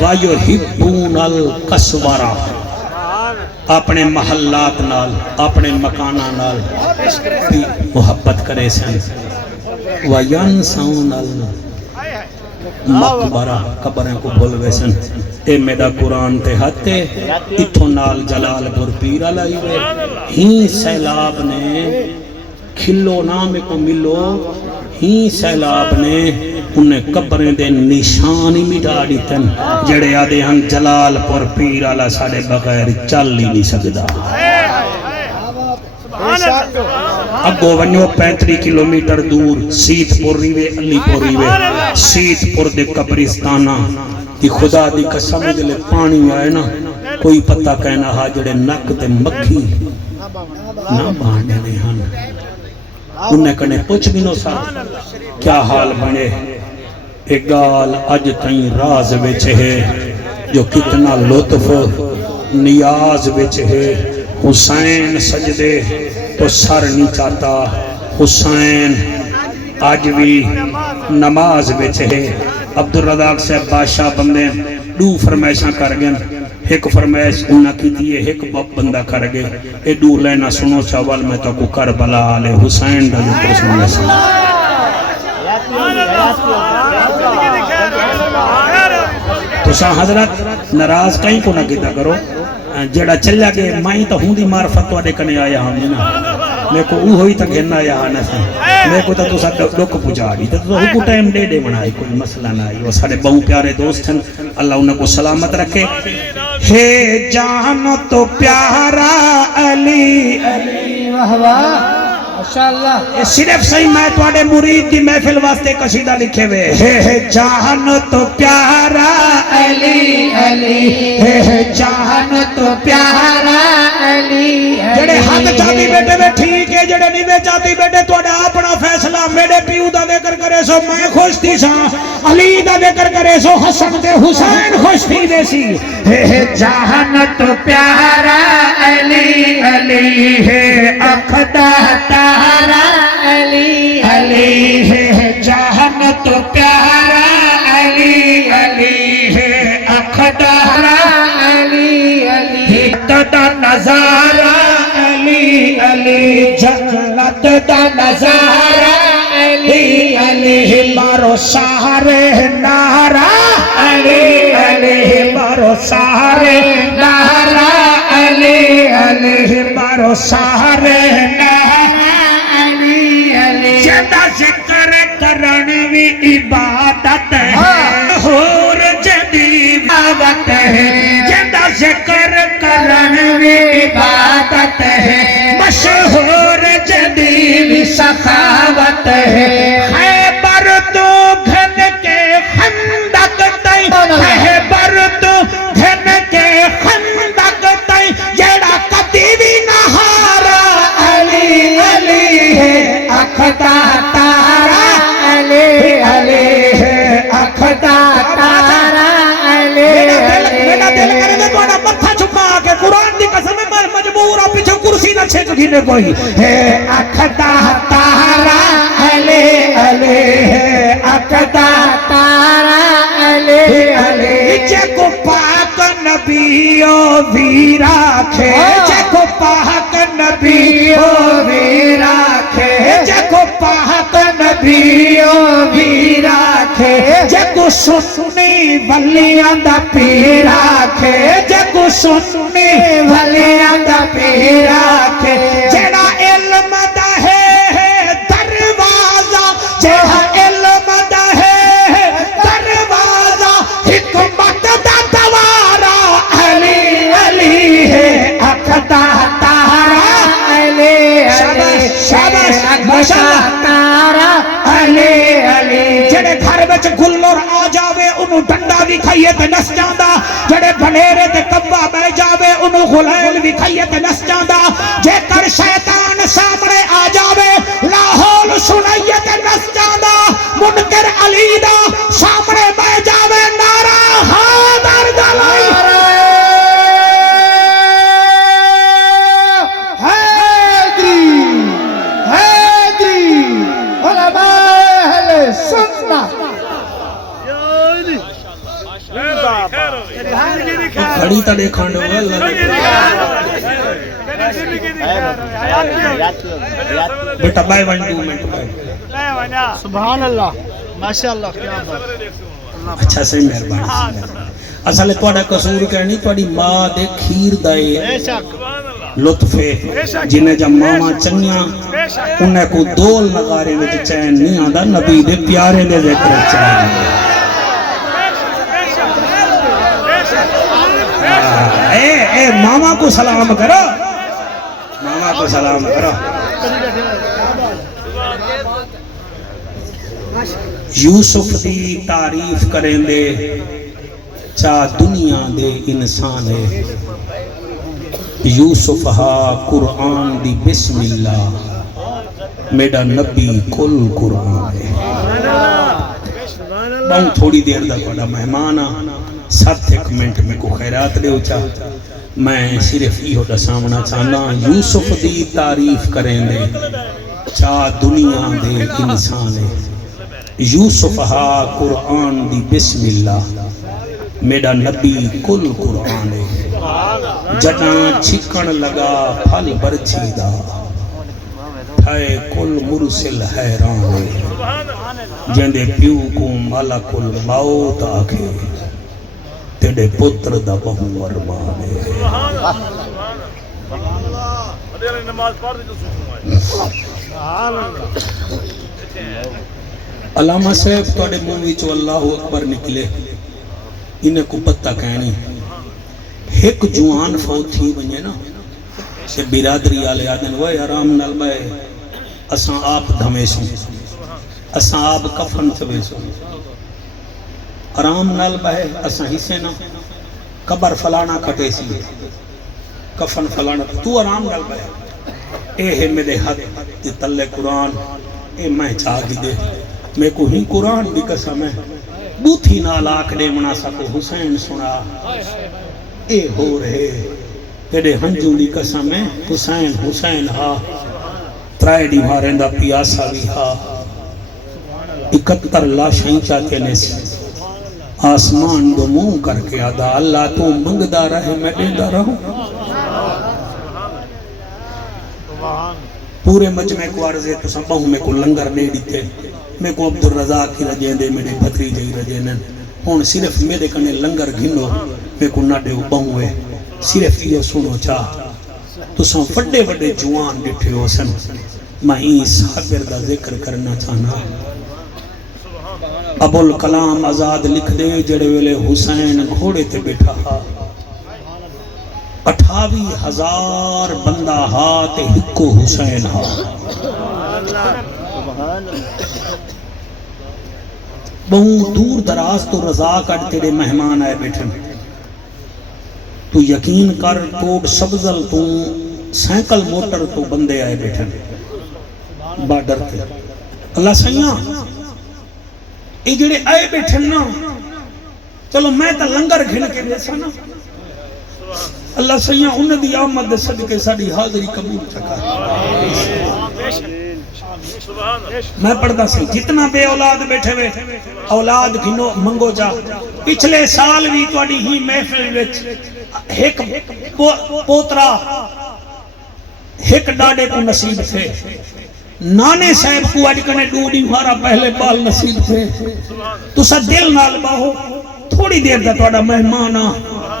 وَيُحِبُّونَ الْقَسْوَرَةَ اپنے محلات نال اپنے مکانہ نال بھی محبت کرے سن وَيَنْسَوْنَ الْمَقْبَرَةَ قبریں کو بھول گئے سن اے میرا قرآن تے ہتے اتھو نال جلال پور پیرا لائی وے ہی سیلاب نے کھلو نام کو ملو ہی سیلاب نے انہیں قبریں دے نشانی مٹا دیتن جڑے آدھے ہم جلال پور پیرا لا ساڑے بغیر چل ہی نہیں سکدا اگو ونیو 35 کلومیٹر دور سیت پور ریوے علی پور ریوے سیت پور دے قبرستانہ دی خدا دی قسم دلے پانی آئے نا کوئی پتہ کہنا ہا جڑے نک تے مکھی نہ باندھے نے ہن انہیں کنے پوچھ بھی نو سا کیا حال بنے ایک گال اج تائیں راز وچ ہے جو کتنا لطف نیاز وچ ہے حسین سجدے تو سر نہیں چاہتا حسین آج بھی نماز وچ ہے عبدالرزاق سے بادشاہ بندے دو فرمائشاں کر گئے ایک فرمائش انہاں کی دیئے ایک بندہ کر گئے اے دو لینا سنو چاول میں تو کو کربلا آلے حسین دا ذکر سننے سے تو شاہ حضرت ناراض کہیں کو نہ کیتا کرو جڑا چلیا کہ مائیں تو ہوں دی معرفت تو اڈے کنے آیا ہوں نا میں کو اوہ ہوئی تک گھننا آیا ہاں نسا میں کو تو سا ڈوک پوچھا دی تو کو ٹائم دے دے بنائی کوئی مسئلہ نہ آئی وہ سارے بہو پیارے دوست ہیں اللہ انہیں کو سلامت رکھے ہے جان تو پیارا علی علی واہ ماشاءاللہ صرف صحیح میں تواڈے مرید دی محفل واسطے قصیدہ لکھے ہوئے ہے جان تو پیارا علی علی ہے جان تو پیارا علی جڑے حق چاہتی بیٹے میں ٹھیک ہے جڑے نہیں میں چاہتی بیٹے تواڈا اپنا فیصلہ میرے پیو دا ذکر کرے سو میں خوش تھی سا علی دا ذکر کرے سو حسن تے حسین خوش تھی دے سی ہے جان تو پیارا علی علی ہے اخدا تارا علی علی ہے جہان تو پیارا علی علی ہے اخدارا علی علی دا نظارہ علی علی جنت دا نظارہ علی علی مارو سہارے نارا علی علی مارو سہارے نارا علی علی مارو سہارے نارا جدا ذکر کرن بھی عبادت ہے اور جدی عبادت ہے جدا ذکر کرن بھی عبادت ہے مشہور جدی بھی سخاوت ہے خیبر تو گھن کے خندق تائیں خیبر تو گھن کے خندق تائیں جڑا کدی بھی نہارا علی علی ہے اخدا تارا علی علی ہے اخدا تارا علی میرا دل کرے دے تواڈا متھا چھپا کے قرآن دی قسم میں مجبور ہوں پیچھے کرسی نہ چھک گھنے کوئی ہے اخدا تارا علی علی ہے اخدا تارا علی علی جے کو پاک نبیو ویرا کھے جے کو پاک نبیو ویرا کھے جے کو پاک نبیو ویرا کھے جے کو سنی ولیاں دا پیرا کھے جے کو سنی ولیاں دا پیرا کھے جڑا علم دا ہے دروازہ جڑا علم دا ہے دروازہ حکمت دا دوارا علی علی ہے اخدا تارا علی علی شاباش ماشاءاللہ علی علی جڑے گھر وچ گلور آ جاوے انہوں ڈنڈا بھی کھائیے تے نس جاندا جڑے بھنیرے تے کبا بہ جاوے انہوں غلیل بھی کھائیے تے نس جاندا جے کر شیطان سامنے آ جاوے لا منکر علی دا سامنے بہ جاوے نعرہ حیدر دا لائی کھڑی تا دیکھان دو بیٹا بائی 1 2 منٹ سبحان اللہ ماشاءاللہ کیا بات اچھا سے مہربانی اصل تواڈا قصور کہنی تواڈی ماں دے کھیر دے بے شک لطف جنہیں جب ماما چنگیاں انہیں کو دول نغارے وچ چین نہیں آندا نبی دے پیارے دے ذکر چین اے ماما کو سلام کرو ماما کو سلام کرو یوسف دی تعریف کریں دے چاہ دنیا دے انسان ہے یوسف ہا قرآن دی بسم اللہ میڈا نبی کل قرآن ہے بہت تھوڑی دیر دا کوڑا مہمانا 7 منٹ میں کو خیرات دے اچھا میں صرف یہ دا سامنا چاہنا یوسف دی تعریف کریں دے چاہ دنیا دے انسان ہے یوسف ہا قرآن دی بسم اللہ میڈا نبی کل قرآن ہے جڑاں چھکن لگا پھل برچھی دا تھائے کل مرسل حیران ہے جندے پیو کو ملک الموت آکھے تیڑے پتر دا بہو ارمان ہے علامہ صاحب توڑے مووی چو اللہ اکبر نکلے انہیں کو پتہ کہنی ایک جوان فوت تھی بنجے نا سے برادری آلے آدن وہ حرام نال بائے اساں آپ دھمیسوں اساں آپ کفن چویسوں حرام نال بائے اساں حصے نا قبر فلانا کٹے سی کفن فلانا تو حرام نال بائے اے ہے میرے حد یہ تلے قرآن اے میں چاہ دی دے میں کو ہی قرآن بھی قسم ہے بوتھی نال آکڑے مناسا کو حسین سنا اے ہو رہے تیرے ہنجوں دی قسم ہے حسین حسین ہا ترائے دیواریں دا پیاسا بھی ہا 71 لاشیں چاہتے نے سے آسمان دو منہ کر کے آدھا اللہ تو منگدہ رہے میں دیندہ رہوں پورے مجمع کو عرضے تو سبہوں میں کو لنگر نہیں دیتے میں کو عبدالرزاق کی رجین دے میرے بھتری جائی رجینن ہون صرف میرے کنے لنگر گھنو میں کو نہ دے بہوں ہے صرف یہ سنو چاہ تو سن فڑے وڑے جوان ڈٹھے ہو سن میں ہی صابر دا ذکر کرنا چاہنا ابو الکلام آزاد لکھ دے جڑے ویلے حسین گھوڑے تے بیٹھا 28,000 بندہ ہاتھ ہکو حسین ہا بہوں دور دراز تو رضا کٹ تیرے مہمان آئے بیٹھن تو یقین کر کوٹ سبزل تو سینکل موٹر تو بندے آئے بیٹھن بارڈر تے اللہ سیاں اے جڑے آئے بیٹھن نا چلو میں تا لنگر گھن کے دیسا نا اللہ سیاں انہ دی آمد صدقے ساڑی حاضری قبول چکا میں پڑھتا سی جتنا بے اولاد بیٹھے ہوئے اولاد گھنو منگو جا پچھلے سال بھی توڑی ہی محفل وچ ایک پوترا ایک ڈاڑے کو نصیب تھے نانے صاحب کو آج کنے ڈوڑی ہمارا پہلے بال نصیب تھے تو سا دل نال باہو تھوڑی دیر دا توڑا مہمانا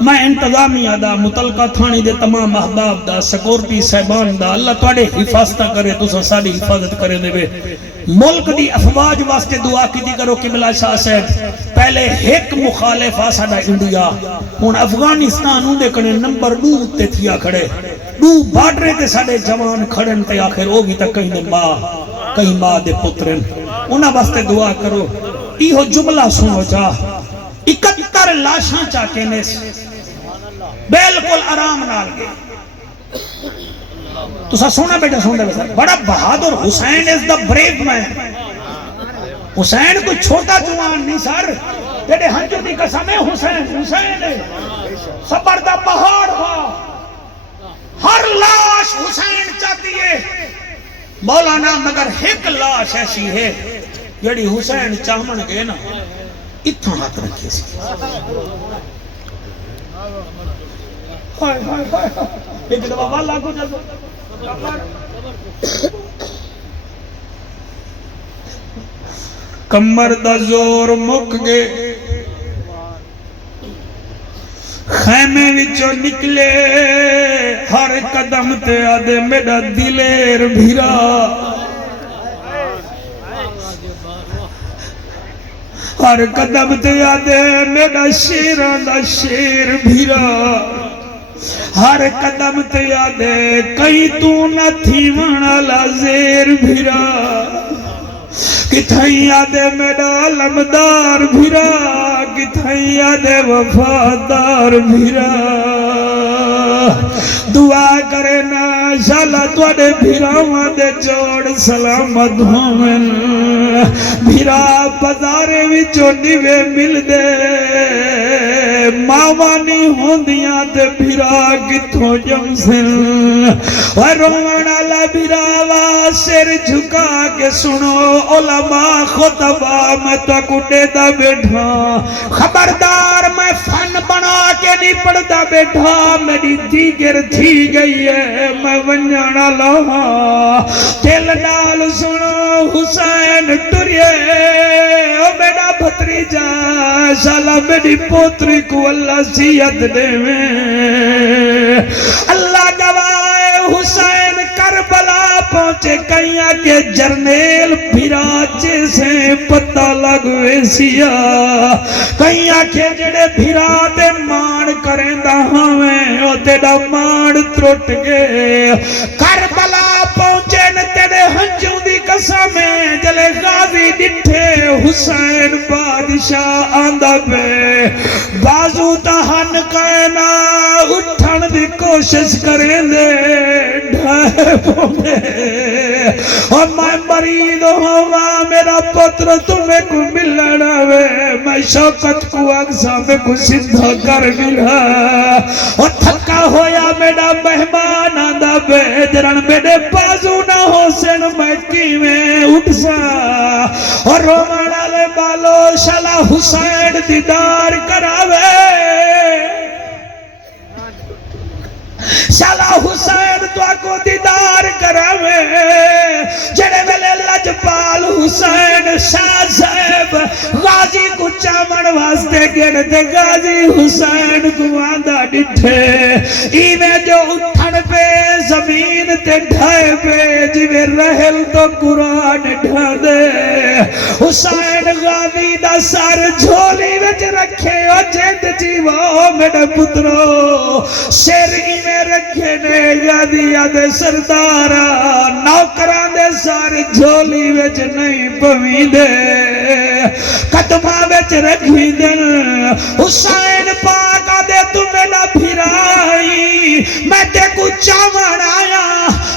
میں انتظامیہ دا متلقہ تھانی دے تمام احباب دا سکورٹی صاحبان دا اللہ توڑے حفاظتہ کرے تو سا ساری حفاظت کرے دے ملک دی افواج واسطے دعا کی دی کرو قبلہ شاہ صاحب پہلے ایک مخالف آساڑا انڈیا ہون افغانستان ہوں دے کنے نمبر 2 تے تھیا کھڑے 2 بارڈرے تے ساڑے جوان کھڑن تے آخر وہ بھی تک کہیں ماں دے پترن انہاں واسطے دعا کرو ایہو جملہ سنو جا 71 لاشاں چاکے نے بیلکل آرام نال گئے تو سا سونا بیٹا سونا بیٹا بڑا بہادر حسین is the brave man حسین کوئی چھوٹا جوان نہیں سر، جڑے ہنجو دی قسم ہے حسین حسین ہے، صبر دا پہاڑ ہوا، ہر لاش حسین چاہتی ہے مولانا، مگر ایک لاش ایسی ہے جڑی حسین چاہمن گے نا اتھا ہاتھ رکھے سی، ایک دفعہ والا کو جلو کمر دا زور مک گئے، خیمے وچوں نکلے، ہر قدم تے آدھے میرا دلیر بھیرا، ہر قدم تے آدھے میرا شیران دا شیر بھیرا، ہر قدم تے آدھے کئی تو نہ تھی والا زیر بھیرا، کتھائی آدھے میرا علمدار بھیرا، کتھائی آدھے وفادار بھیرا، دعا کرے نا شالا توڑے بھیراواں دے جوڑ سلامت ہومن، بھیرا بازارے وچوں نیوے مل دے، ماوانی ہوندیاں تے بھیرا کتھوں جمسن، رومن والا بھیراوا سر جھکا کے سنو علماء خطبہ میں تو کٹے دا بیٹھا، خبردار میں فن بنا کے نہیں پڑھتا بیٹھا، میری دیگر تھی گئی ہے میں ونجانا لہا، دل نال سنو حسین ٹریے، او میرا بھتریجا شالا میری پوتری کو اللہ سیت دے میں، اللہ گواہ حسین کربلا پہنچے، کئیاں کے جرنیل بھیراچے سے پتہ لگوے سیا، کئیاں کے جڑے بھیراتے مان کریں دا ہمیں او تیڑا مان ترٹ گئے، کربلا پہنچے ن تیڑے ہنجوں دی قسمیں، جلے غازی ڈٹھے حسین بادشاہ آندہ پہ، بازو تہن کہنا اٹھن دی کوشش کریں دے، ڈھائے پوندے، اور میں مرید ہوا میرا پتر تمہیں کو ملنا وے، میں شوقت کو اگزا میں کو سندھا کر ملا، اور تھکا ہویا میرا مہمان آندہ بیجرن، میرے بازو نہ ہو سن میں کی میں اٹھ سا، اور رومانا لے بالو شالا حسین دیدار کراوے، شالا حسین تو کو دیدار کراوے، جڑے ملے لجپال حسین شاہ صاحب غازی کو چامن واسطے گرد، غازی حسین کو آندہ ڈٹھے، ایویں جو اٹھن پہ زمین تے ڈھائے پہ، جویں رہل تو قرآن ڈھا دے، حسین غازی دا سر جھولی وچ رکھے، او جند جیوہ میرے پترو، سر ایویں رکھے نے غازی آدھے سردارا، نوکران دے سارے جھولی وچ نہیں پوی دے، قدمہ وچ رکھی دن، حسین پاک آدھے تو میرا بھیرائی، میں تے کو چامن آیا،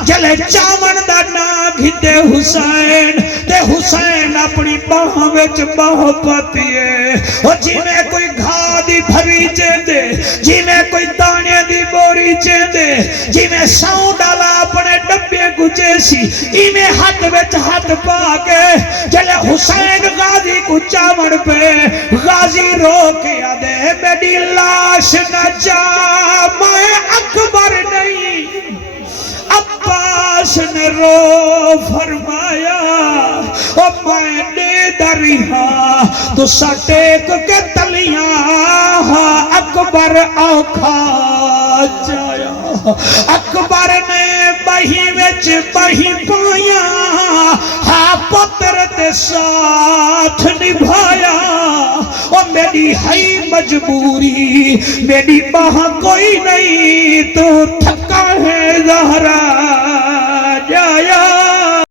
جلے چامن دا نا گھتے حسین، تے حسین اپنی باہ وچ باہ پاتی ہے، اور جی میں کوئی گھا دی بھری چیندے، جی میں کوئی دانے دی بوری چیندے، جی میں ساؤں ڈالا اپنے ڈبے کو جیسی، ایمیں ہاتھ وچ ہاتھ پاکے، جلے حسین غازی کو چامن پہ، غازی رو کے آدھے میری لاش نہ جا، میں اکبر نہیں، عباس نے رو فرمایا، اور میں نے دریا تو سٹیک کے تلیاں، اکبر آکھا جایا، اکبر نے بہی وچ بہی پایا، ہاں پتر تے ساتھ نبھایا، اور میری ہے مجبوری، میری باہ کوئی نہیں، تو تھکا ہے زہرا جایا،